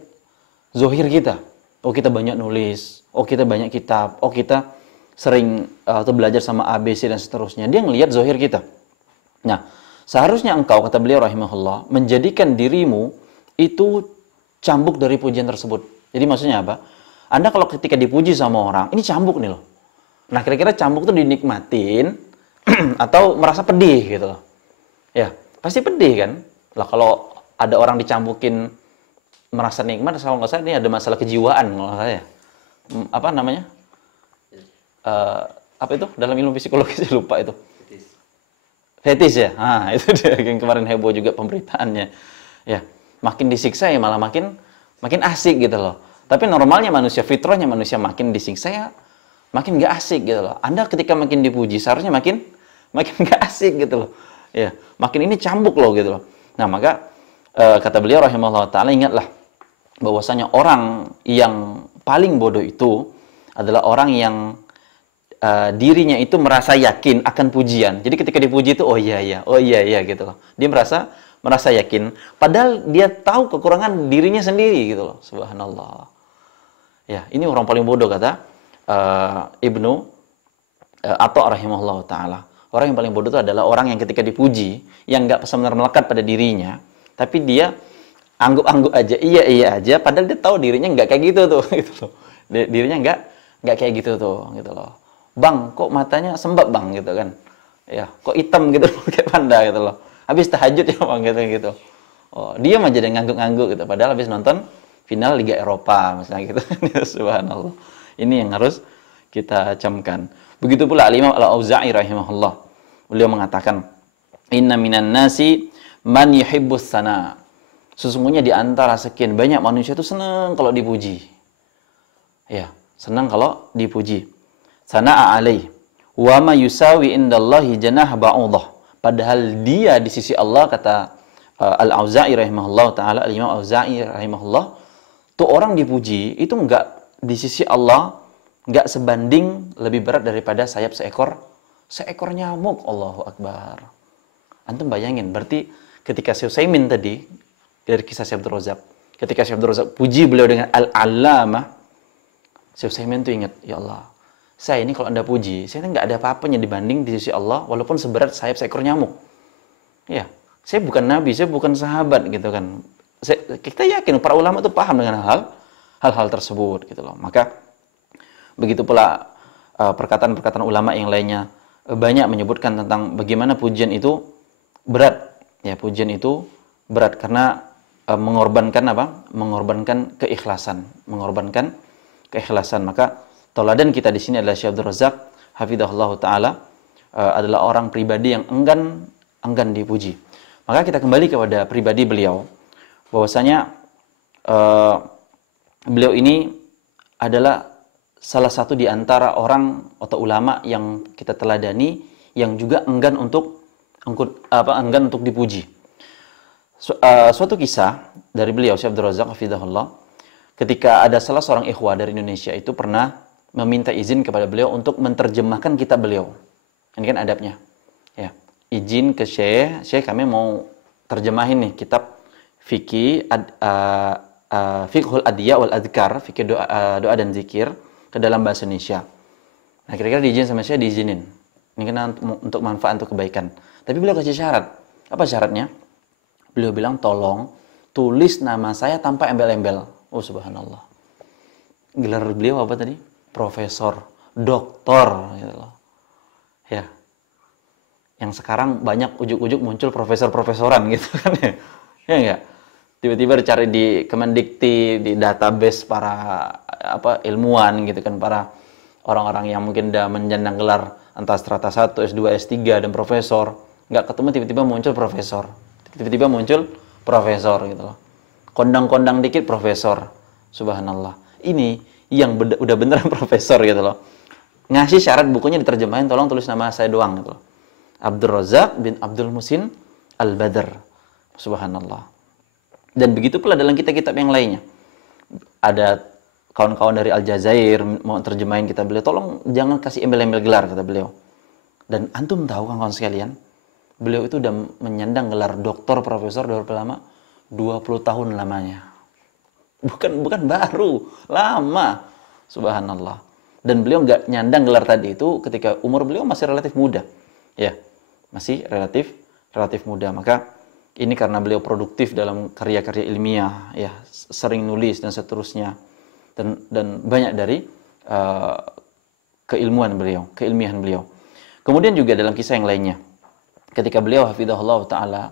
zohir kita. Oh kita banyak nulis, oh kita banyak kitab, oh kita sering atau belajar sama ABC dan seterusnya. Dia ngelihat zohir kita. Nah, seharusnya engkau, kata beliau rahimahullah, menjadikan dirimu itu cambuk dari pujian tersebut. Jadi maksudnya apa? Anda kalau ketika dipuji sama orang, ini cambuk nih loh. Nah, kira-kira cambuk tuh dinikmatin atau merasa pedih gitu loh. Ya, pasti pedih kan? Lah kalau ada orang dicambukin merasa nikmat, kalau nggak salah ini ada masalah kejiwaan kalau nggak salah ya. Apa namanya? Apa itu? Dalam ilmu psikologi saya lupa itu. Fetis ya? Ah, itu dia yang kemarin heboh juga pemberitaannya. Ya, makin disiksa ya malah makin asik gitu loh. Tapi normalnya manusia, fitrahnya manusia makin disiksa ya makin nggak asik gitu loh. Anda ketika makin dipuji seharusnya makin nggak asik gitu loh. Ya, makin ini cambuk loh gitu loh. Nah, maka kata beliau rahimahullah taala, ingatlah bahwasanya orang yang paling bodoh itu adalah orang yang dirinya itu merasa yakin akan pujian. Jadi ketika dipuji itu oh iya gitu loh. Dia merasa yakin padahal dia tahu kekurangan dirinya sendiri gitu loh. Subhanallah. Ya, ini orang paling bodoh kata Ibnu Atha rahimahullah taala. Orang yang paling bodoh itu adalah orang yang ketika dipuji yang nggak sebenarnya melekat pada dirinya, tapi dia angguk-angguk aja, iya aja, padahal dia tahu dirinya nggak kayak gitu tuh, gitu loh. Dirinya nggak kayak gitu tuh, gitu loh. Bang, kok matanya sembab bang, gitu kan? Ya, kok hitam gitu, kayak panda gitu loh. Habis tahajud ya bang, gitu. Oh, dia aja dia ngangguk-ngangguk gitu, padahal habis nonton final Liga Eropa misalnya gitu. Subhanallah. Ini yang harus kita camkan. Begitu pula Al-Imam Al-Auza'i rahimahullah. Beliau mengatakan, "Inna minan nasi man yuhibbus sana." Sesungguhnya di antara sekian banyak manusia itu senang kalau dipuji. Ya, senang kalau dipuji. Sana'a alaih wa ma yusawi indallahi janah ba'udah. Padahal dia di sisi Allah, kata Al-Auza'i rahimahullah taala, Al-Imam Al-Auza'i rahimahullah, tuh orang dipuji itu enggak di sisi Allah nggak sebanding lebih berat daripada sayap seekor nyamuk. Allahu Akbar. Antum bayangin, berarti ketika Syekh Utsaimin tadi dari kisah Syekh Abdul Razak, ketika Syekh Abdul Razak puji beliau dengan Al-Allamah, Syekh Utsaimin tuh ingat, ya Allah, saya ini kalau Anda puji, saya nggak ada apa-apanya dibanding di sisi Allah walaupun seberat sayap seekor nyamuk. Ya, saya bukan nabi, saya bukan sahabat gitu kan. Kita yakin para ulama itu paham dengan hal-hal tersebut gitu loh. Maka begitu pula perkataan-perkataan ulama yang lainnya banyak menyebutkan tentang bagaimana pujian itu berat. Ya, pujian itu berat karena mengorbankan apa? Mengorbankan keikhlasan, Maka tauladan kita di sini adalah Syekh Abdul Razak hafizahullah taala, adalah orang pribadi yang enggan dipuji. Maka kita kembali kepada pribadi beliau, bahwasanya beliau ini adalah salah satu di antara orang atau ulama yang kita teladani yang juga enggan untuk dipuji. Suatu kisah dari beliau Syekh Abdul Razak hafizahullah, ketika ada salah seorang ikhwah dari Indonesia itu pernah meminta izin kepada beliau untuk menerjemahkan kitab beliau. Ini kan adabnya. Ya, izin ke Syekh, kami mau terjemahin nih kitab fikih Fiqhul Adiyah wal Adhkar, fikih doa dan zikir ke dalam bahasa Indonesia. Nah, kira-kira diizin sama saya, diizinin. Ini kan untuk manfaat, untuk kebaikan. Tapi beliau kasih syarat. Apa syaratnya? Beliau bilang, tolong tulis nama saya tanpa embel-embel. Oh, subhanallah. Gelar beliau apa tadi? Profesor, doktor, gitu loh. Ya. Yang sekarang banyak ujuk-ujuk muncul profesor-profesoran gitu kan ya. Ya enggak? Tiba-tiba dicari di Kemendikti, di database para ilmuwan gitu kan, para orang-orang yang mungkin udah menjandang gelar entah strata 1, S2, S3 dan profesor. Enggak ketemu, tiba-tiba muncul profesor. Tiba-tiba muncul profesor gitu loh. Kondang-kondang dikit profesor. Subhanallah. Ini yang udah beneran profesor gitu loh. Ngasih syarat bukunya diterjemahin, tolong tulis nama saya doang gitu loh. Abdul Razak bin Abdul Muhsin Al-Badr. Subhanallah. Dan begitu pula dalam kitab-kitab yang lainnya. Ada kawan-kawan dari Aljazair mau terjemahin kitab beliau, tolong jangan kasih embel-embel gelar, kata beliau. Dan antum tahu kawan-kawan sekalian, beliau itu udah menyandang gelar doktor, profesor dari lama, 20 tahun lamanya. Bukan baru, lama. Subhanallah. Dan beliau nggak nyandang gelar tadi itu ketika umur beliau masih relatif muda. Ya, masih relatif muda. Maka ini karena beliau produktif dalam karya-karya ilmiah, ya, sering nulis dan seterusnya. Dan banyak dari keilmihan beliau. Kemudian juga dalam kisah yang lainnya, ketika beliau hafizahullah taala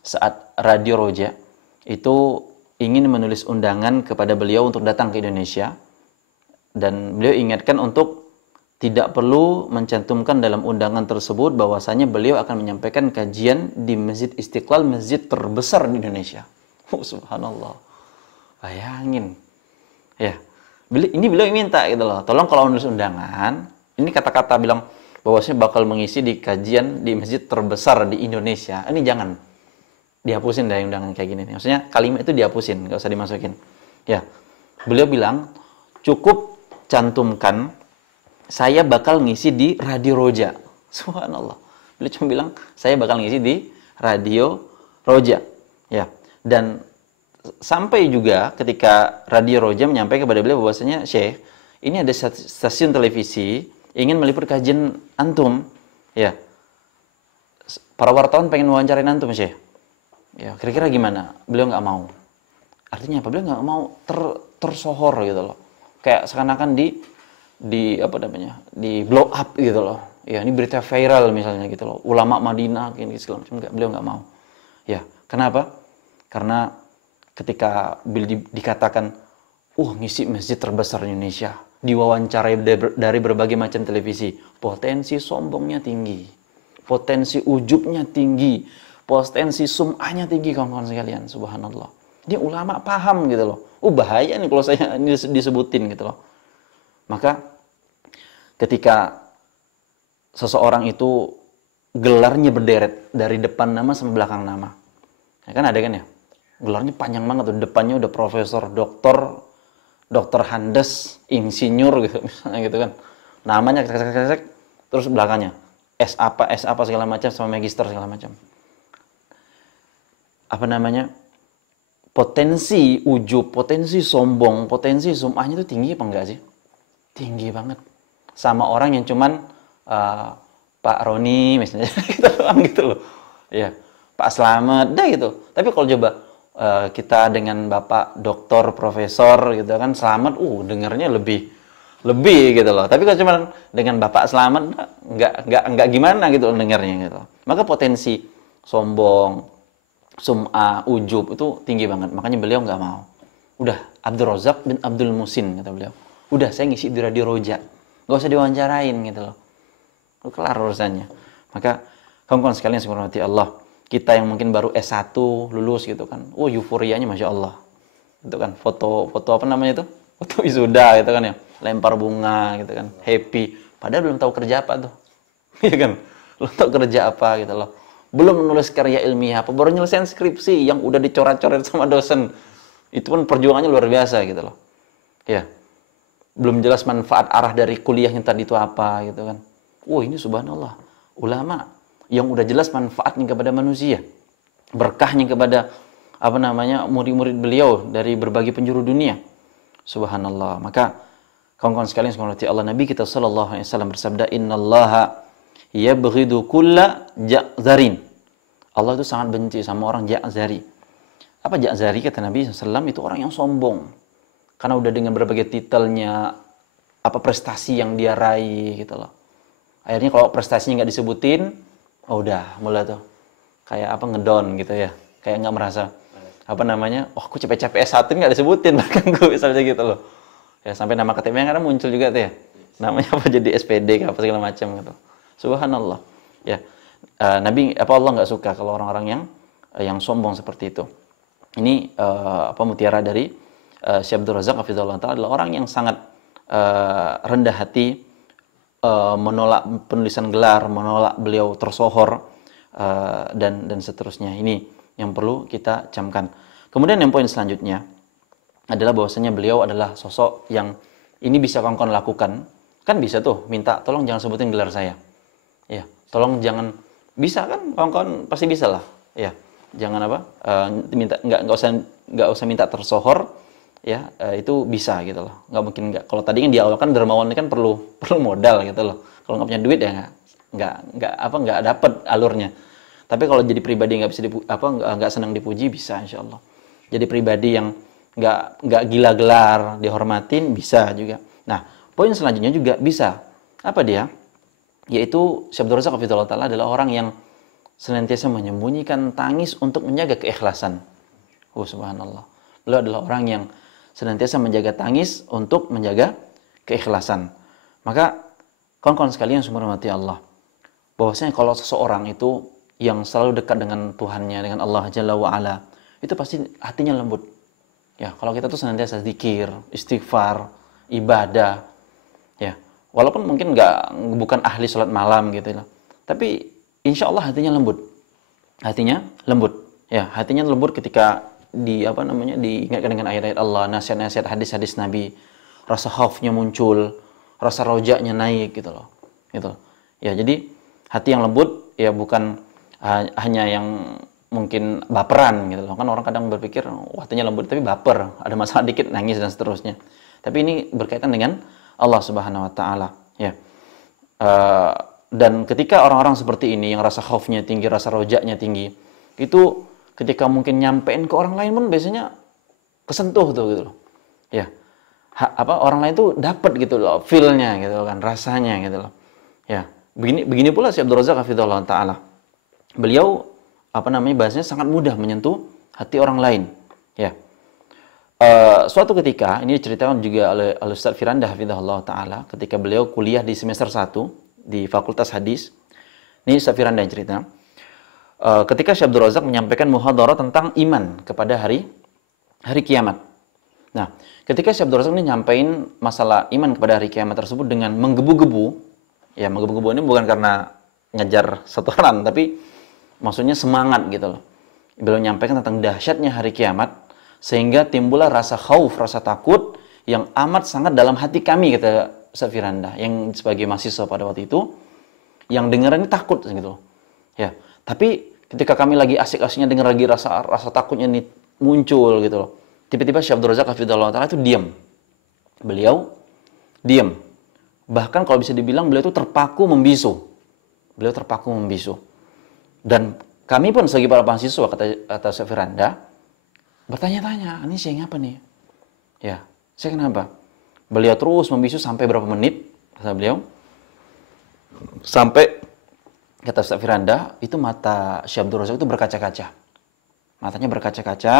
saat Radio Roja itu ingin menulis undangan kepada beliau untuk datang ke Indonesia, dan beliau ingatkan untuk tidak perlu mencantumkan dalam undangan tersebut bahwasanya beliau akan menyampaikan kajian di Masjid Istiqlal, masjid terbesar di Indonesia. Oh, subhanallah. Bayangin. Ya. Ini beliau minta gitu loh. Tolong kalau menulis undangan, ini kata-kata bilang bahwasanya bakal mengisi di kajian di masjid terbesar di Indonesia. Ini jangan dihapusin dari undangan kayak gini. Maksudnya kalimat itu dihapusin, nggak usah dimasukin. Ya. Beliau bilang cukup cantumkan saya bakal ngisi di Radio Roja. Subhanallah. Beliau cuma bilang saya bakal ngisi di Radio Roja. Ya. Dan sampai juga ketika Radio Roja menyampaikan kepada beliau bahwasanya, Syekh, ini ada stasiun televisi ingin meliput kajian antum. Ya. Para wartawan pengen wawancarain antum, Syekh. Ya, kira-kira gimana? Beliau nggak mau. Artinya apa? Beliau nggak mau tersohor gitu loh. Kayak seakan-akan di blow up gitu loh. Ya, ini berita viral misalnya gitu loh. Ulama Madinah gini segala macam. Beliau nggak mau. Ya, kenapa? Karena ketika beliau dikatakan, ngisi masjid terbesar di Indonesia, diwawancarai dari berbagai macam televisi, potensi sombongnya tinggi, potensi ujubnya tinggi, potensi sum'ahnya tinggi, kawan-kawan sekalian. Subhanallah. Ini ulama paham gitu loh. Bahaya nih kalau saya ini disebutin gitu loh. Maka ketika seseorang itu gelarnya berderet dari depan nama sampai belakang nama. Ya kan ada kan ya? Gelarnya panjang banget tuh, depannya udah profesor, doktor, Dokter Handes, insinyur gitu misalnya gitu kan. Namanya terus belakangnya S apa segala macam sama magister segala macam. Apa namanya? Potensi ujub, potensi sombong, potensi sum'ahnya itu tinggi apa enggak sih? Tinggi banget. Sama orang yang cuman Pak Roni misalnya gitu doang gitu loh. Ya, Pak Slamet dah gitu. Tapi kalau coba kita dengan Bapak Doktor Profesor gitu kan Slamet, dengarnya lebih gitu loh. Tapi kalau cuma dengan Bapak Slamet nggak gimana gitu dengarnya gitu. Maka potensi sombong, sum'ah, ujub itu tinggi banget. Makanya beliau nggak mau. Udah Abdul Razak bin Abdul Musin kata beliau. Udah saya ngisi di Radio Roja. Nggak usah diwawancarain gitu loh. Kelar urusannya. Maka kawan-kawan sekalian yang hormati Allah, kita yang mungkin baru S1 lulus gitu kan, euforianya Masya Allah itu kan, foto apa namanya itu, foto wisuda gitu kan ya, lempar bunga gitu kan, happy, padahal belum tahu kerja apa tuh ya kan, belum tahu kerja apa gitu loh, belum menulis karya ilmiah apa, baru nyelesain skripsi yang udah dicoret-coret sama dosen, itu pun perjuangannya luar biasa gitu loh ya, belum jelas manfaat arah dari kuliahnya tadi itu apa gitu kan. Ini subhanallah, ulama yang udah jelas manfaatnya kepada manusia, berkahnya kepada apa namanya murid-murid beliau dari berbagai penjuru dunia. Subhanallah. Maka kawan-kawan sekalian semoga Allah, Nabi kita sallallahu alaihi wasallam bersabda, "Innallaha yabghidu kulla ja'zarin." Allah itu sangat benci sama orang ja'zari. Apa ja'zari? Kata Nabi SAW, itu orang yang sombong. Karena udah dengan berbagai titelnya, apa prestasi yang dia raih gitu loh. Akhirnya kalau prestasinya nggak disebutin, udah mulai tuh kayak apa ngedon gitu ya, kayak nggak merasa apa namanya, aku capek-capek S1 nggak disebutin bahkan gue misalnya gitu loh ya, sampai nama KTP-nya kadang muncul juga tuh ya, namanya apa jadi SPD apa segala macam gitu. Subhanallah ya. Nabi Allah nggak suka kalau orang-orang yang sombong seperti itu. Ini mutiara dari Syekh Abdul Razak hafizahullah ta'ala adalah orang yang sangat rendah hati, menolak penulisan gelar, menolak beliau tersohor, dan seterusnya. Ini yang perlu kita camkan. Kemudian yang poin selanjutnya adalah bahwasanya beliau adalah sosok yang ini bisa kawan-kawan lakukan. Kan bisa tuh minta tolong jangan sebutin gelar saya. Ya, tolong jangan, bisa kan kawan-kawan pasti bisa lah. Ya, jangan minta nggak usah minta tersohor. Ya, itu bisa gitu loh, nggak mungkin nggak. Kalau tadi kan di awal kan dermawan ini kan perlu modal gitu loh. Kalau nggak punya duit ya nggak dapet alurnya. Tapi kalau jadi pribadi nggak bisa nggak senang dipuji, bisa insya Allah. Jadi pribadi yang nggak gila gelar, dihormatin, bisa juga. Nah, poin selanjutnya juga bisa. Apa dia? Yaitu Syekh Abdul Razak hafizahullah ta'ala adalah orang yang senantiasa menyembunyikan tangis untuk menjaga keikhlasan. Subhanallah. Beliau adalah orang yang senantiasa menjaga tangis untuk menjaga keikhlasan. Maka kawan-kawan sekalian semua hormati Allah, bahwasanya kalau seseorang itu yang selalu dekat dengan Tuhannya, dengan Allah Jalla wa Ala, itu pasti hatinya lembut. Ya, kalau kita tuh senantiasa zikir, istighfar, ibadah, ya, walaupun mungkin bukan ahli sholat malam gitu lah, tapi insya Allah hatinya lembut. Hatinya lembut. Ya, hatinya lembut ketika diingatkan dengan ayat-ayat Allah, nasihat-nasihat hadis-hadis Nabi, rasa khaufnya muncul, rasa rojaknya naik gitu loh. Gitu. Ya, jadi hati yang lembut ya bukan hanya yang mungkin baperan gitu loh. Kan orang kadang berpikir hatinya lembut tapi baper, ada masalah dikit nangis dan seterusnya. Tapi ini berkaitan dengan Allah Subhanahu wa taala, ya. Dan ketika orang-orang seperti ini yang rasa khaufnya tinggi, rasa rojaknya tinggi, itu ketika mungkin nyampein ke orang lain pun biasanya kesentuh tuh gitu loh. Ya. Orang lain tuh dapat gitu loh feel-nya gitu kan, rasanya gitu loh. Ya. Begini pula Syekh Abdul Razak hafizahullah taala. Beliau bahasanya sangat mudah menyentuh hati orang lain. Ya. Suatu ketika ini diceritakan juga oleh Ustaz Firanda hafizahullah taala ketika beliau kuliah di semester 1 di Fakultas Hadis. Ini Ustaz Firanda yang cerita. Ketika Syekh Abdul Razak menyampaikan muhadharah tentang iman kepada hari kiamat. Nah, ketika Syekh Abdul Razak ini nyampein masalah iman kepada hari kiamat tersebut dengan menggebu-gebu, ya menggebu-gebu ini bukan karena ngejar setoran, tapi maksudnya semangat gitu loh. Beliau menyampaikan tentang dahsyatnya hari kiamat, sehingga timbullah rasa khauf, rasa takut yang amat sangat dalam hati kami, kata Ustaz Firanda, yang sebagai mahasiswa pada waktu itu, yang dengeran ini takut gitu. Ya, tapi ketika kami lagi asik-asiknya denger lagi rasa takutnya ini muncul gitu loh. Tiba-tiba Syekh Abdul Razak hafizahullah taala itu diam. Beliau diam. Bahkan kalau bisa dibilang beliau itu terpaku membisu. Beliau terpaku membisu. Dan kami pun sebagai para mahasiswa, kata Syekh Firanda, bertanya-tanya, ini Syekh apa nih? Ya, Syekh kenapa? Beliau terus membisu sampai berapa menit, kata beliau. Sampai, kata Syekh Firanda, itu mata Syekh Abdul Razak itu berkaca-kaca. Matanya berkaca-kaca,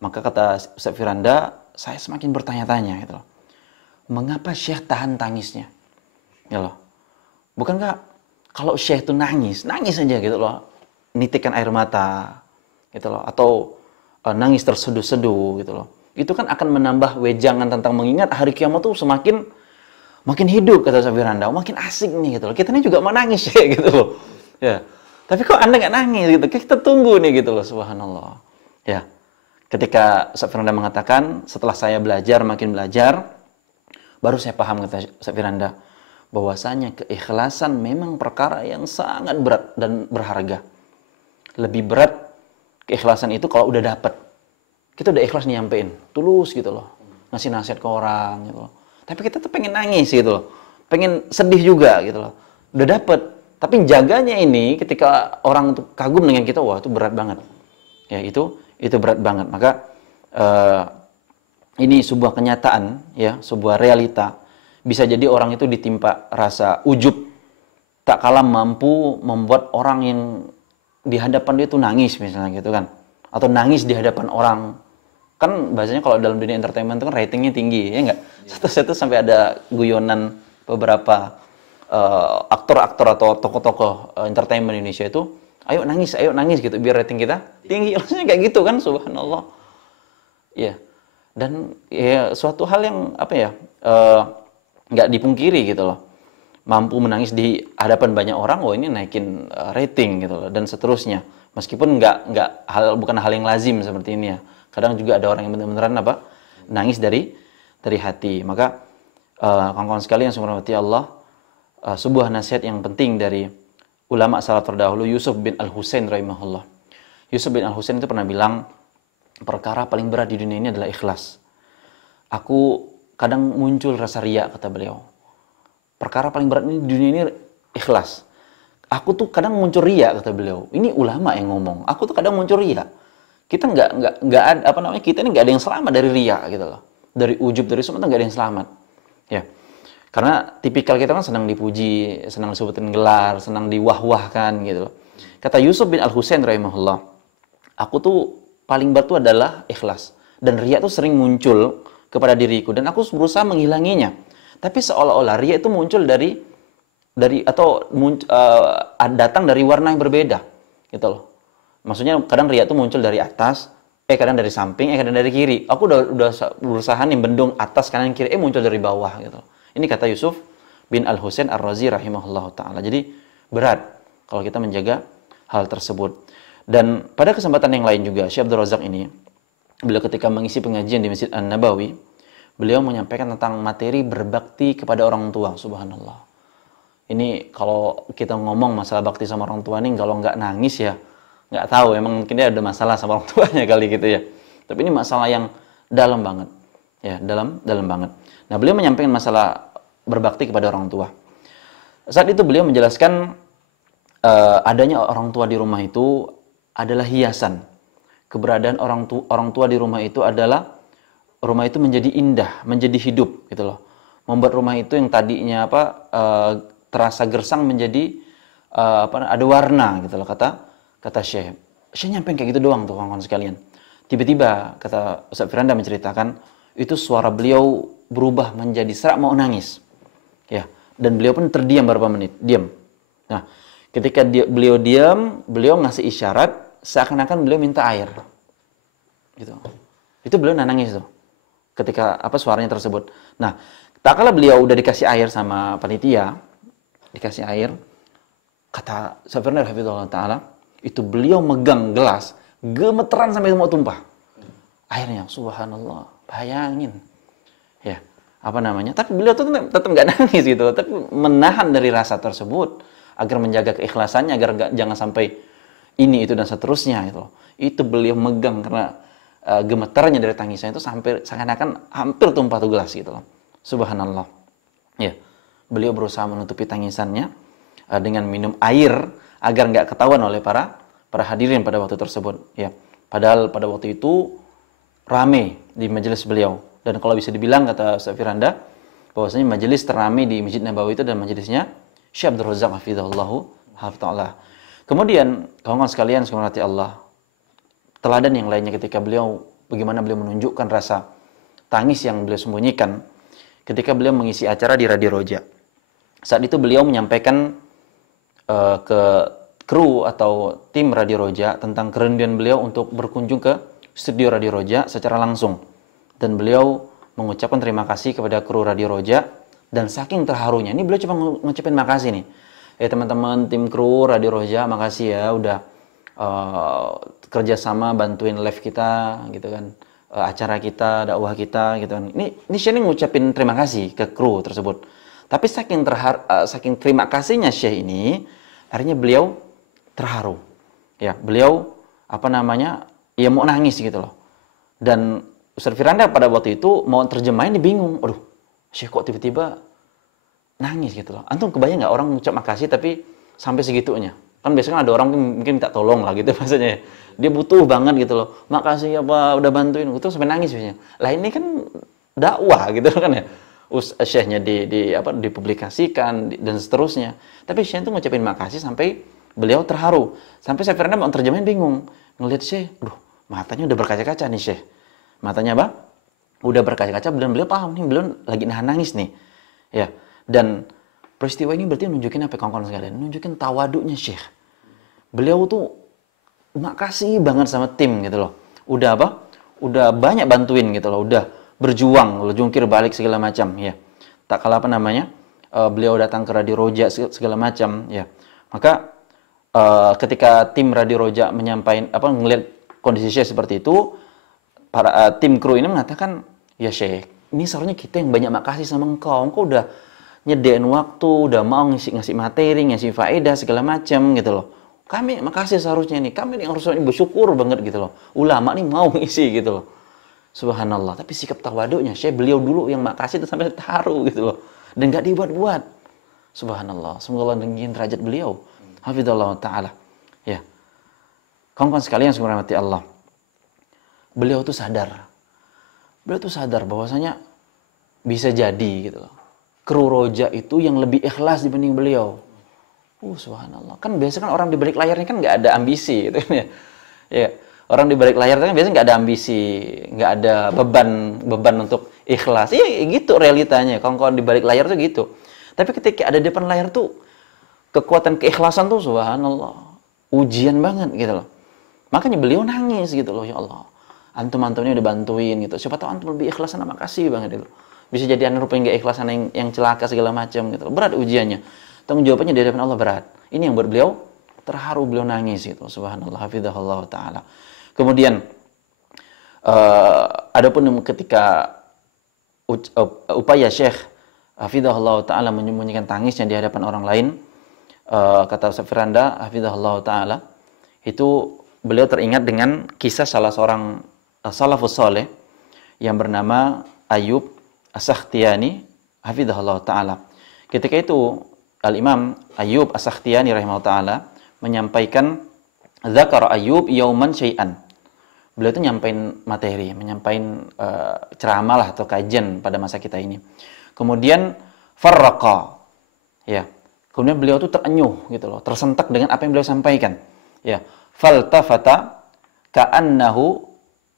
maka kata Syekh Firanda, saya semakin bertanya-tanya gitu loh. Mengapa Syekh tahan tangisnya? Ya loh. Bukankah kalau Syekh itu nangis aja gitu loh. Nitikan air mata gitu loh, atau nangis terseduh-seduh gitu loh. Itu kan akan menambah wejangan tentang mengingat hari kiamat tuh makin hidup, kata Syekh Firanda. Makin asik nih gitu loh. Kita ini juga mau nangis ya gitu loh. Ya. Tapi kok Anda nggak nangis gitu? Kita tunggu nih gitu loh, subhanallah. Ya. Ketika Syekh Firanda mengatakan, setelah saya belajar, makin belajar, baru saya paham, kata Syekh Firanda, bahwasanya keikhlasan memang perkara yang sangat berat dan berharga. Lebih berat keikhlasan itu kalau udah dapet. Kita udah ikhlas nyampein, tulus gitu loh. Ngasih nasihat ke orang gitu loh. Tapi kita tuh pengen nangis gitu loh. Pengen sedih juga gitu loh. Udah dapet. Tapi jaganya ini ketika orang tuh kagum dengan kita, wah itu berat banget. Ya itu berat banget. Maka ini sebuah kenyataan, ya, sebuah realita. Bisa jadi orang itu ditimpa rasa ujub, tak kalah mampu membuat orang yang di hadapan dia itu nangis misalnya gitu kan, atau nangis di hadapan orang. Kan bahasanya kalau dalam dunia entertainment itu kan ratingnya tinggi, ya enggak? Satu-satu sampai ada guyonan beberapa aktor-aktor atau tokoh-tokoh entertainment Indonesia itu, ayo nangis gitu biar rating kita tinggi. Maksudnya kayak gitu kan, subhanallah. Ya. Dan ya suatu hal yang apa ya, nggak dipungkiri gitu loh. Mampu menangis di hadapan banyak orang, oh ini naikin rating gitu loh, dan seterusnya. Meskipun bukan hal yang lazim seperti ini ya. Kadang juga ada orang yang benar-benaran nangis dari hati. Maka kawan-kawan sekalian yang dirahmati Allah, sebuah nasihat yang penting dari ulama salaf terdahulu, Yusuf bin Al-Husain rahimahullah. Yusuf bin Al-Husain itu pernah bilang, perkara paling berat di dunia ini adalah ikhlas. Aku kadang muncul rasa riya, kata beliau. Perkara paling berat ini di dunia ini ikhlas. Aku tuh kadang muncul riya, kata beliau. Ini ulama yang ngomong. Aku tuh kadang muncul riya. Kita nggak ada kita ini nggak ada yang selamat dari riya gitu loh. Dari ujub, dari semua nggak ada yang selamat. Ya. Karena tipikal kita kan senang dipuji, senang disebutin gelar, senang diwah-wahkan gitu loh. Kata Yusuf bin Al-Husain rahimahullah, aku tuh paling berat itu adalah ikhlas. Dan riya itu sering muncul kepada diriku. Dan aku berusaha menghilanginya. Tapi seolah-olah riya itu muncul datang dari warna yang berbeda. Gitu loh. Maksudnya kadang riya itu muncul dari atas, kadang dari samping, kadang dari kiri. Aku udah berusaha nih bendung atas, kanan, kiri, muncul dari bawah. Gitu loh. Ini kata Yusuf bin Al-Husain Ar-Razi rahimahullah ta'ala. Jadi berat kalau kita menjaga hal tersebut. Dan pada kesempatan yang lain juga, Syekh Abdul Razak ini, beliau ketika mengisi pengajian di Masjid An-Nabawi, beliau menyampaikan tentang materi berbakti kepada orang tua, subhanallah. Ini kalau kita ngomong masalah bakti sama orang tua ini, kalau nggak nangis ya, nggak tahu, emang mungkin dia ada masalah sama orang tuanya kali gitu ya. Tapi ini masalah yang dalam banget. Ya, dalam banget. Nah, beliau menyampaikan masalah berbakti kepada orang tua. Saat itu beliau menjelaskan adanya orang tua di rumah itu adalah hiasan. Keberadaan orang tua di rumah itu adalah rumah itu menjadi indah, menjadi hidup gitu loh. Membuat rumah itu yang tadinya terasa gersang menjadi ada warna gitu loh, kata Syekh. Syekh nyampein kayak gitu doang tuh kawan-kawan sekalian. Tiba-tiba kata Ustaz Firanda menceritakan, itu suara beliau berubah menjadi serak mau nangis. Ya, dan beliau pun terdiam beberapa menit, diam. Nah, ketika beliau diam, beliau ngasih isyarat seakan-akan beliau minta air. Gitu. Itu beliau nangis tuh. Ketika suaranya tersebut. Nah, tak kala beliau udah dikasih air sama panitia, dikasih air, kata Syekh Firanda hafizahullah taala, itu beliau megang gelas, gemeteran sampai mau tumpah. Airnya, subhanallah, bayangin. Ya, apa namanya? Tapi beliau tuh tetap nggak nangis gitu, tapi menahan dari rasa tersebut agar menjaga keikhlasannya, agar jangan sampai ini itu dan seterusnya gitu loh. Itu beliau megang karena gemetarnya dari tangisan itu sampai seakan-akan hampir tumpah tuh gelas gitu loh. Subhanallah. Ya, beliau berusaha menutupi tangisannya dengan minum air agar nggak ketahuan oleh para hadirin pada waktu tersebut. Ya, padahal pada waktu itu rame di majelis beliau. Dan kalau bisa dibilang, kata Ustaz Firanda, bahwasanya majelis teramai di Masjid Nabawi itu dan majelisnya Syekh Abdul Razak hafizahullahu hafizahullah. Kemudian kawan-kawan sekalian semoga Allah, teladan yang lainnya ketika beliau, bagaimana beliau menunjukkan rasa tangis yang beliau sembunyikan ketika beliau mengisi acara di Radio Roja. Saat itu beliau menyampaikan ke kru atau tim Radio Roja tentang kerinduan beliau untuk berkunjung ke studio Radio Roja secara langsung. Dan beliau mengucapkan terima kasih kepada kru Radio Roja, dan saking terharunya, ini beliau cuma ngucapin makasih nih. Teman-teman tim kru Radio Roja, makasih ya udah kerjasama bantuin live kita gitu kan, acara kita, dakwah kita gitu kan. Ini Syekh ngucapin terima kasih ke kru tersebut. Tapi saking terima kasihnya Syekh ini, akhirnya beliau terharu. Ya, beliau apa namanya? Ya mau nangis gitu loh. Dan Ustaz Firanda pada waktu itu mau terjemahin, dia bingung. Aduh, Syekh kok tiba-tiba nangis gitu loh. Antum kebayang nggak orang ngucap makasih tapi sampai segitunya? Kan biasanya ada orang mungkin minta tolong lah gitu maksudnya. Dia butuh banget gitu loh. Makasih ya Pak udah bantuin. Itu sampai nangis biasanya. Lah ini kan dakwah gitu kan ya. Syekhnya dipublikasikan dan seterusnya. Tapi Syekh itu ngucapin makasih sampai beliau terharu. Sampai Syekh Firanda mau terjemahin bingung. Ngelihat Syekh, aduh, matanya udah berkaca-kaca nih Syekh. Matanya apa? Udah berkaca-kaca, dan beliau paham nih, beliau lagi nahan nangis nih. Ya. Dan peristiwa ini berarti nunjukin apa kawan-kawan sekalian? Nunjukin tawaduknya Syekh. Beliau tuh makasih banget sama tim gitu loh. Udah apa? Udah banyak bantuin gitu loh, udah berjuang, jungkir balik segala macam ya. Tak kalah apa namanya? Beliau datang ke Radio Roja segala macam ya. Maka ketika tim Radio Roja menyampaikan ngelihat kondisi Syekh seperti itu, para tim kru ini mengatakan, ya Syekh, ini seharusnya kita yang banyak makasih sama engkau udah nyediain waktu, udah mau ngasih materi, ngasih faedah segala macam gitu loh. Kami makasih seharusnya nih, kami yang harusnya bersyukur banget gitu loh. Ulama nih mau ngisi gitu loh. Subhanallah, tapi sikap tawaduknya Syekh, beliau dulu yang makasih itu sampai taruh gitu loh. Dan gak dibuat-buat. Subhanallah, semoga Allah tinggiin derajat beliau. Hafizallahu ta'ala. Ya. Kawan-kawan sekalian semoga rahmati Allah. Beliau tuh sadar bahwasanya bisa jadi gitu loh. Kru Roja itu yang lebih ikhlas dibanding beliau. Subhanallah. Kan biasanya kan orang di balik layarnya kan nggak ada ambisi gitu ya. Ya, orang di balik layar kan biasanya nggak ada ambisi, nggak ada beban untuk ikhlas. Iya gitu realitanya. Kawan-kawan di balik layar tuh gitu. Tapi ketika ada di depan layar tuh kekuatan keikhlasan tuh subhanallah. Ujian banget gitu loh. Makanya beliau nangis gitu loh, ya Allah. Antum-antumnya udah bantuin gitu. Siapa tahu antum lebih ikhlas, sana makasih banget itu. Bisa jadi anda rupanya nggak ikhlas, yang celaka segala macam gitu. Berat ujiannya. Tanggung jawabannya di hadapan Allah berat. Ini yang buat beliau terharu, beliau nangis gitu. Subhanallah, hafizahullah taala. Kemudian adapun ketika upaya Syekh hafizahullah taala menyembunyikan tangisnya di hadapan orang lain, kata Ustaz Firanda hafizahullah taala, itu beliau teringat dengan kisah salah seorang salafus saleh yang bernama Ayyub As-Sakhtiyani hafizahullah taala. Ketika itu Al-Imam Ayyub As-Sakhtiyani rahimahullah taala menyampaikan dzakara Ayyub yauman syai'an. Beliau itu nyampain materi, menyampaikan ceramah lah atau kajian pada masa kita ini. Kemudian farraqa. Ya. Kemudian beliau itu terenyuh gitu loh, tersentak dengan apa yang beliau sampaikan. Ya. Faltafata ka'annahu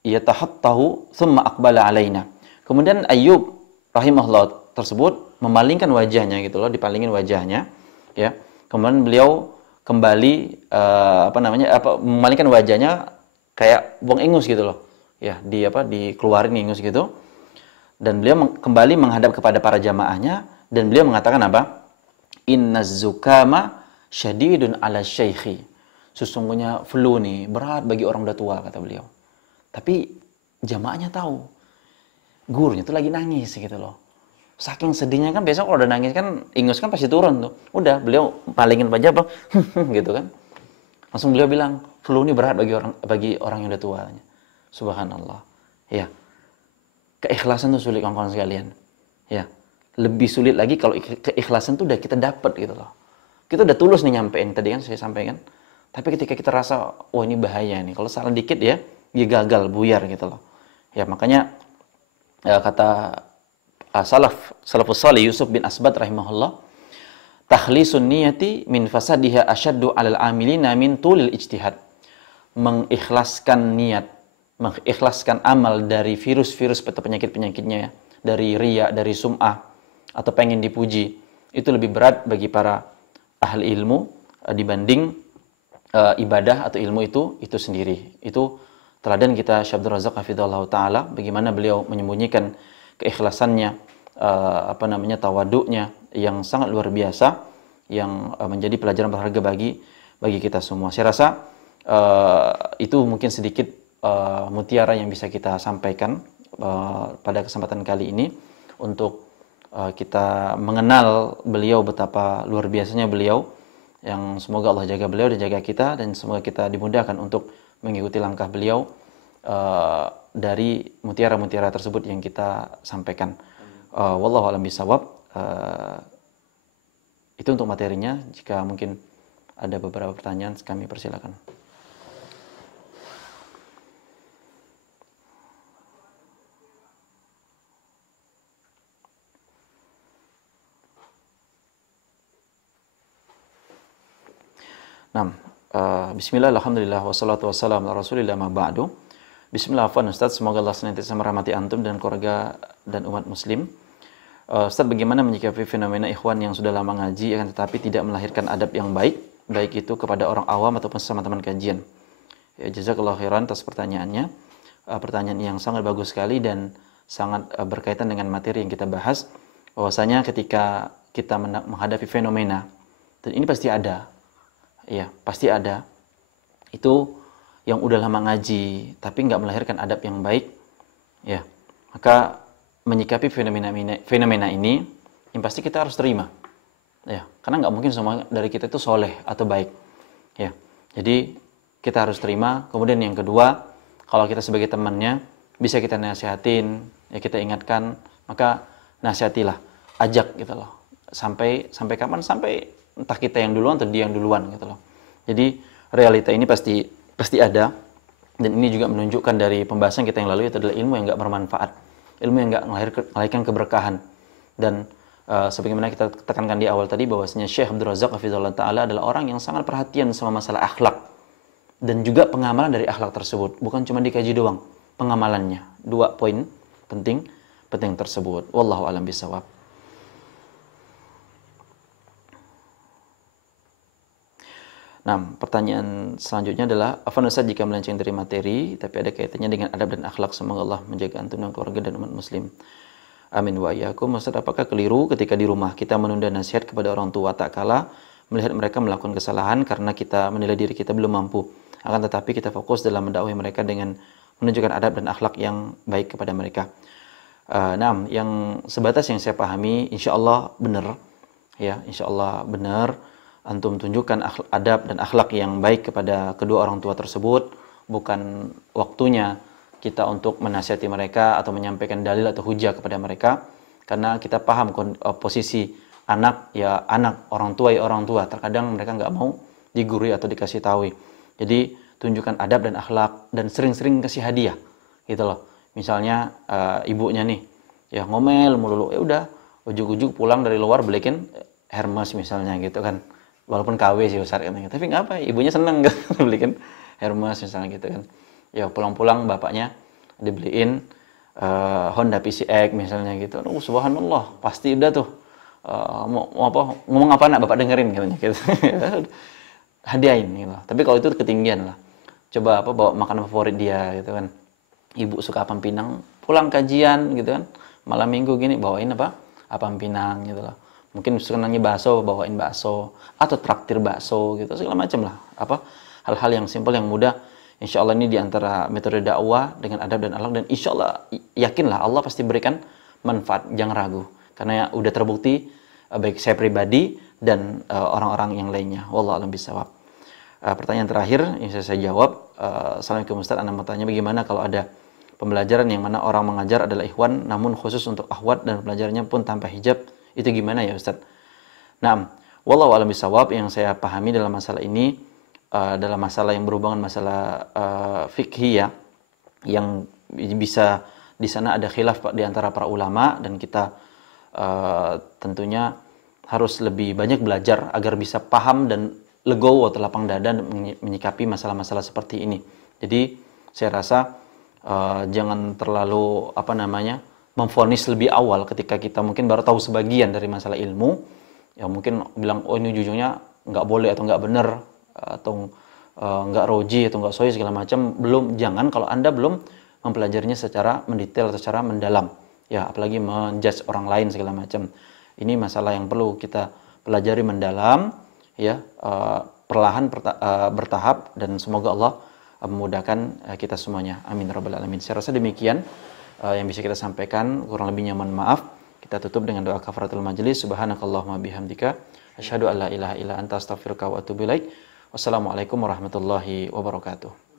yatahattahu thumma aqbala alaina. Kemudian Ayyub rahimahullah tersebut memalingkan wajahnya gitu loh, dipalingin wajahnya ya. Kemudian beliau kembali memalingkan wajahnya kayak buang ingus gitu loh. Ya, dikeluarin ingus gitu. Dan beliau kembali menghadap kepada para jamaahnya dan beliau mengatakan apa? Innaz zukama syadidun 'ala syaikhi. Sesungguhnya flu nih berat bagi orang udah tua, kata beliau. Tapi jamaahnya tahu gurunya tuh lagi nangis gitu loh. Saking sedihnya kan, besok kalau udah nangis kan ingus kan pasti turun tuh. Udah beliau palingin aja apa gitu kan. Langsung beliau bilang, flu ini berat bagi orang yang udah tua. Subhanallah. Ya, keikhlasan tuh sulit kawan-kawan sekalian. Ya, lebih sulit lagi kalau keikhlasan tuh udah kita dapat gitu loh. Kita udah tulus nih nyampein, tadi kan saya sampaikan. Tapi ketika kita rasa, oh ini bahaya nih. Kalau salah dikit ya, dia gagal, buyar gitu loh. Ya, makanya kata salafus salih Yusuf bin Asbat rahimahullah, takhlisun niyati min fasadiha asyaddu 'alal amilina min tulil ijtihad. Mengikhlaskan niat, mengikhlaskan amal dari virus-virus atau penyakit-penyakitnya ya, dari riya, dari sum'ah atau pengen dipuji, itu lebih berat bagi para ahli ilmu dibanding ibadah atau ilmu itu sendiri. Itu teladan kita Syekh Abdul Razak hafizallahu taala, bagaimana beliau menyembunyikan keikhlasannya, tawaduknya yang sangat luar biasa, yang menjadi pelajaran berharga bagi kita semua. Saya rasa itu mungkin sedikit mutiara yang bisa kita sampaikan pada kesempatan kali ini untuk kita mengenal beliau, betapa luar biasanya beliau, yang semoga Allah jaga beliau dan jaga kita, dan semoga kita dimudahkan untuk mengikuti langkah beliau dari mutiara-mutiara tersebut yang kita sampaikan. Wallahu a'lam bishawab. Itu untuk materinya. Jika mungkin ada beberapa pertanyaan, kami persilakan. Nah, bismillah, alhamdulillah, wassalatu wassalamu ala rasulillah ma ba'du. Bismillah, afwan Ustaz, semoga Allah senantiasa merahmati antum dan keluarga dan umat muslim. Ustaz, bagaimana menyikapi fenomena ikhwan yang sudah lama ngaji akan tetapi tidak melahirkan adab yang baik, baik itu kepada orang awam ataupun sesama teman kajian? Ya, jazakallahu khairan atas pertanyaannya. Pertanyaan yang sangat bagus sekali dan sangat berkaitan dengan materi yang kita bahas. Bahwasanya ketika kita menghadapi fenomena, dan ini pasti ada, ya pasti ada, itu yang udah lama ngaji tapi nggak melahirkan adab yang baik, ya maka menyikapi fenomena ini yang pasti kita harus terima, ya karena nggak mungkin semua dari kita itu soleh atau baik, ya jadi kita harus terima. Kemudian yang kedua, kalau kita sebagai temannya bisa kita nasihatin, ya kita ingatkan, maka nasihatilah, ajak gitu loh, sampai kapan, sampai entah kita yang duluan atau dia yang duluan gitu loh. Jadi realita ini pasti ada, dan ini juga menunjukkan dari pembahasan kita yang lalu, itu adalah ilmu yang nggak bermanfaat, ilmu yang nggak melahirkan keberkahan. Dan sebagaimana kita tekankan di awal tadi, bahwasanya Syekh Abdul Razak hafizallahu taala adalah orang yang sangat perhatian sama masalah akhlak dan juga pengamalan dari akhlak tersebut, bukan cuma dikaji doang, pengamalannya. Dua poin penting tersebut. Wallahu a'lam bishawab. Nah, pertanyaan selanjutnya adalah, afwan Ustaz, jika melenceng dari materi tapi ada kaitannya dengan adab dan akhlak, semoga Allah menjaga antum dan keluarga dan umat muslim. Amin wa iyyakum. Ustaz, apakah keliru ketika di rumah kita menunda nasihat kepada orang tua tak kala melihat mereka melakukan kesalahan karena kita menilai diri kita belum mampu, akan tetapi kita fokus dalam mendakwahi mereka dengan menunjukkan adab dan akhlak yang baik kepada mereka? Nah, yang sebatas yang saya pahami, insya Allah benar, ya insya Allah benar. Antum tunjukkan adab dan akhlak yang baik kepada kedua orang tua tersebut. Bukan waktunya kita untuk menasihati mereka atau menyampaikan dalil atau hujah kepada mereka, karena kita paham posisi anak ya anak, orang tua ya orang tua. Terkadang mereka nggak mau digurui atau dikasih tahu. Jadi tunjukkan adab dan akhlak, dan sering-sering kasih hadiah gitu loh. Misalnya ibunya nih ya ngomel mulu, ya udah ujuk-ujuk pulang dari luar belikin Hermes misalnya gitu kan. Walaupun KW sih besar kan, tapi nggak apa, ibunya seneng kan belikan Hermes misalnya gitu kan. Ya pulang-pulang bapaknya dibeliin Honda PCX misalnya gitu. Subhanallah, pasti udah tuh mau apa, ngomong apa nak bapak dengerin katanya gitu. Hadiahin gitu. Tapi kalau itu ketinggian lah. Coba bawa makanan favorit dia gitu kan. Ibu suka apam pinang, pulang kajian gitu kan, malam minggu gini bawain apam pinang gitu loh. Mungkin senangnya bakso, bawain bakso, atau traktir bakso gitu, segala macam lah. Hal-hal yang simpel yang mudah Insya Allah ini diantara metode dakwah dengan adab dan akhlak, dan insya Allah yakinlah Allah pasti berikan manfaat, jangan ragu. Karena udah terbukti baik saya pribadi dan orang-orang yang lainnya. Wallahu a'lam bishawab. Pertanyaan terakhir yang saya jawab. Assalamualaikum Ustaz, Anda mau tanya bagaimana kalau ada pembelajaran yang mana orang mengajar adalah ikhwan namun khusus untuk akhwat dan pelajarannya pun tanpa hijab, itu gimana ya Ustaz? Nah, wallahu a'lam bishawab, yang saya pahami dalam masalah ini dalam masalah yang berhubungan masalah fikih ya, yang bisa di sana ada khilaf di antara para ulama, dan kita tentunya harus lebih banyak belajar agar bisa paham dan legowo atau lapang dada menyikapi masalah-masalah seperti ini. Jadi saya rasa jangan terlalu memvonis lebih awal ketika kita mungkin baru tahu sebagian dari masalah ilmu, ya mungkin bilang oh ini jujurnya nggak boleh atau nggak benar atau nggak roji atau nggak sahih segala macam. Jangan kalau Anda belum mempelajarinya secara mendetail atau secara mendalam, ya apalagi menjudge orang lain segala macam. Ini masalah yang perlu kita pelajari mendalam, ya perlahan bertahap, dan semoga Allah memudahkan kita semuanya. Amin rabbal alamin. Saya rasa demikian yang bisa kita sampaikan, kurang lebihnya mohon maaf. Kita tutup dengan doa kafaratul majelis. Subhanakallahumma bihamdika asyhadu an la ilaha illa anta astaghfiruka wa atubu ilaik. Wassalamualaikum warahmatullahi wabarakatuh.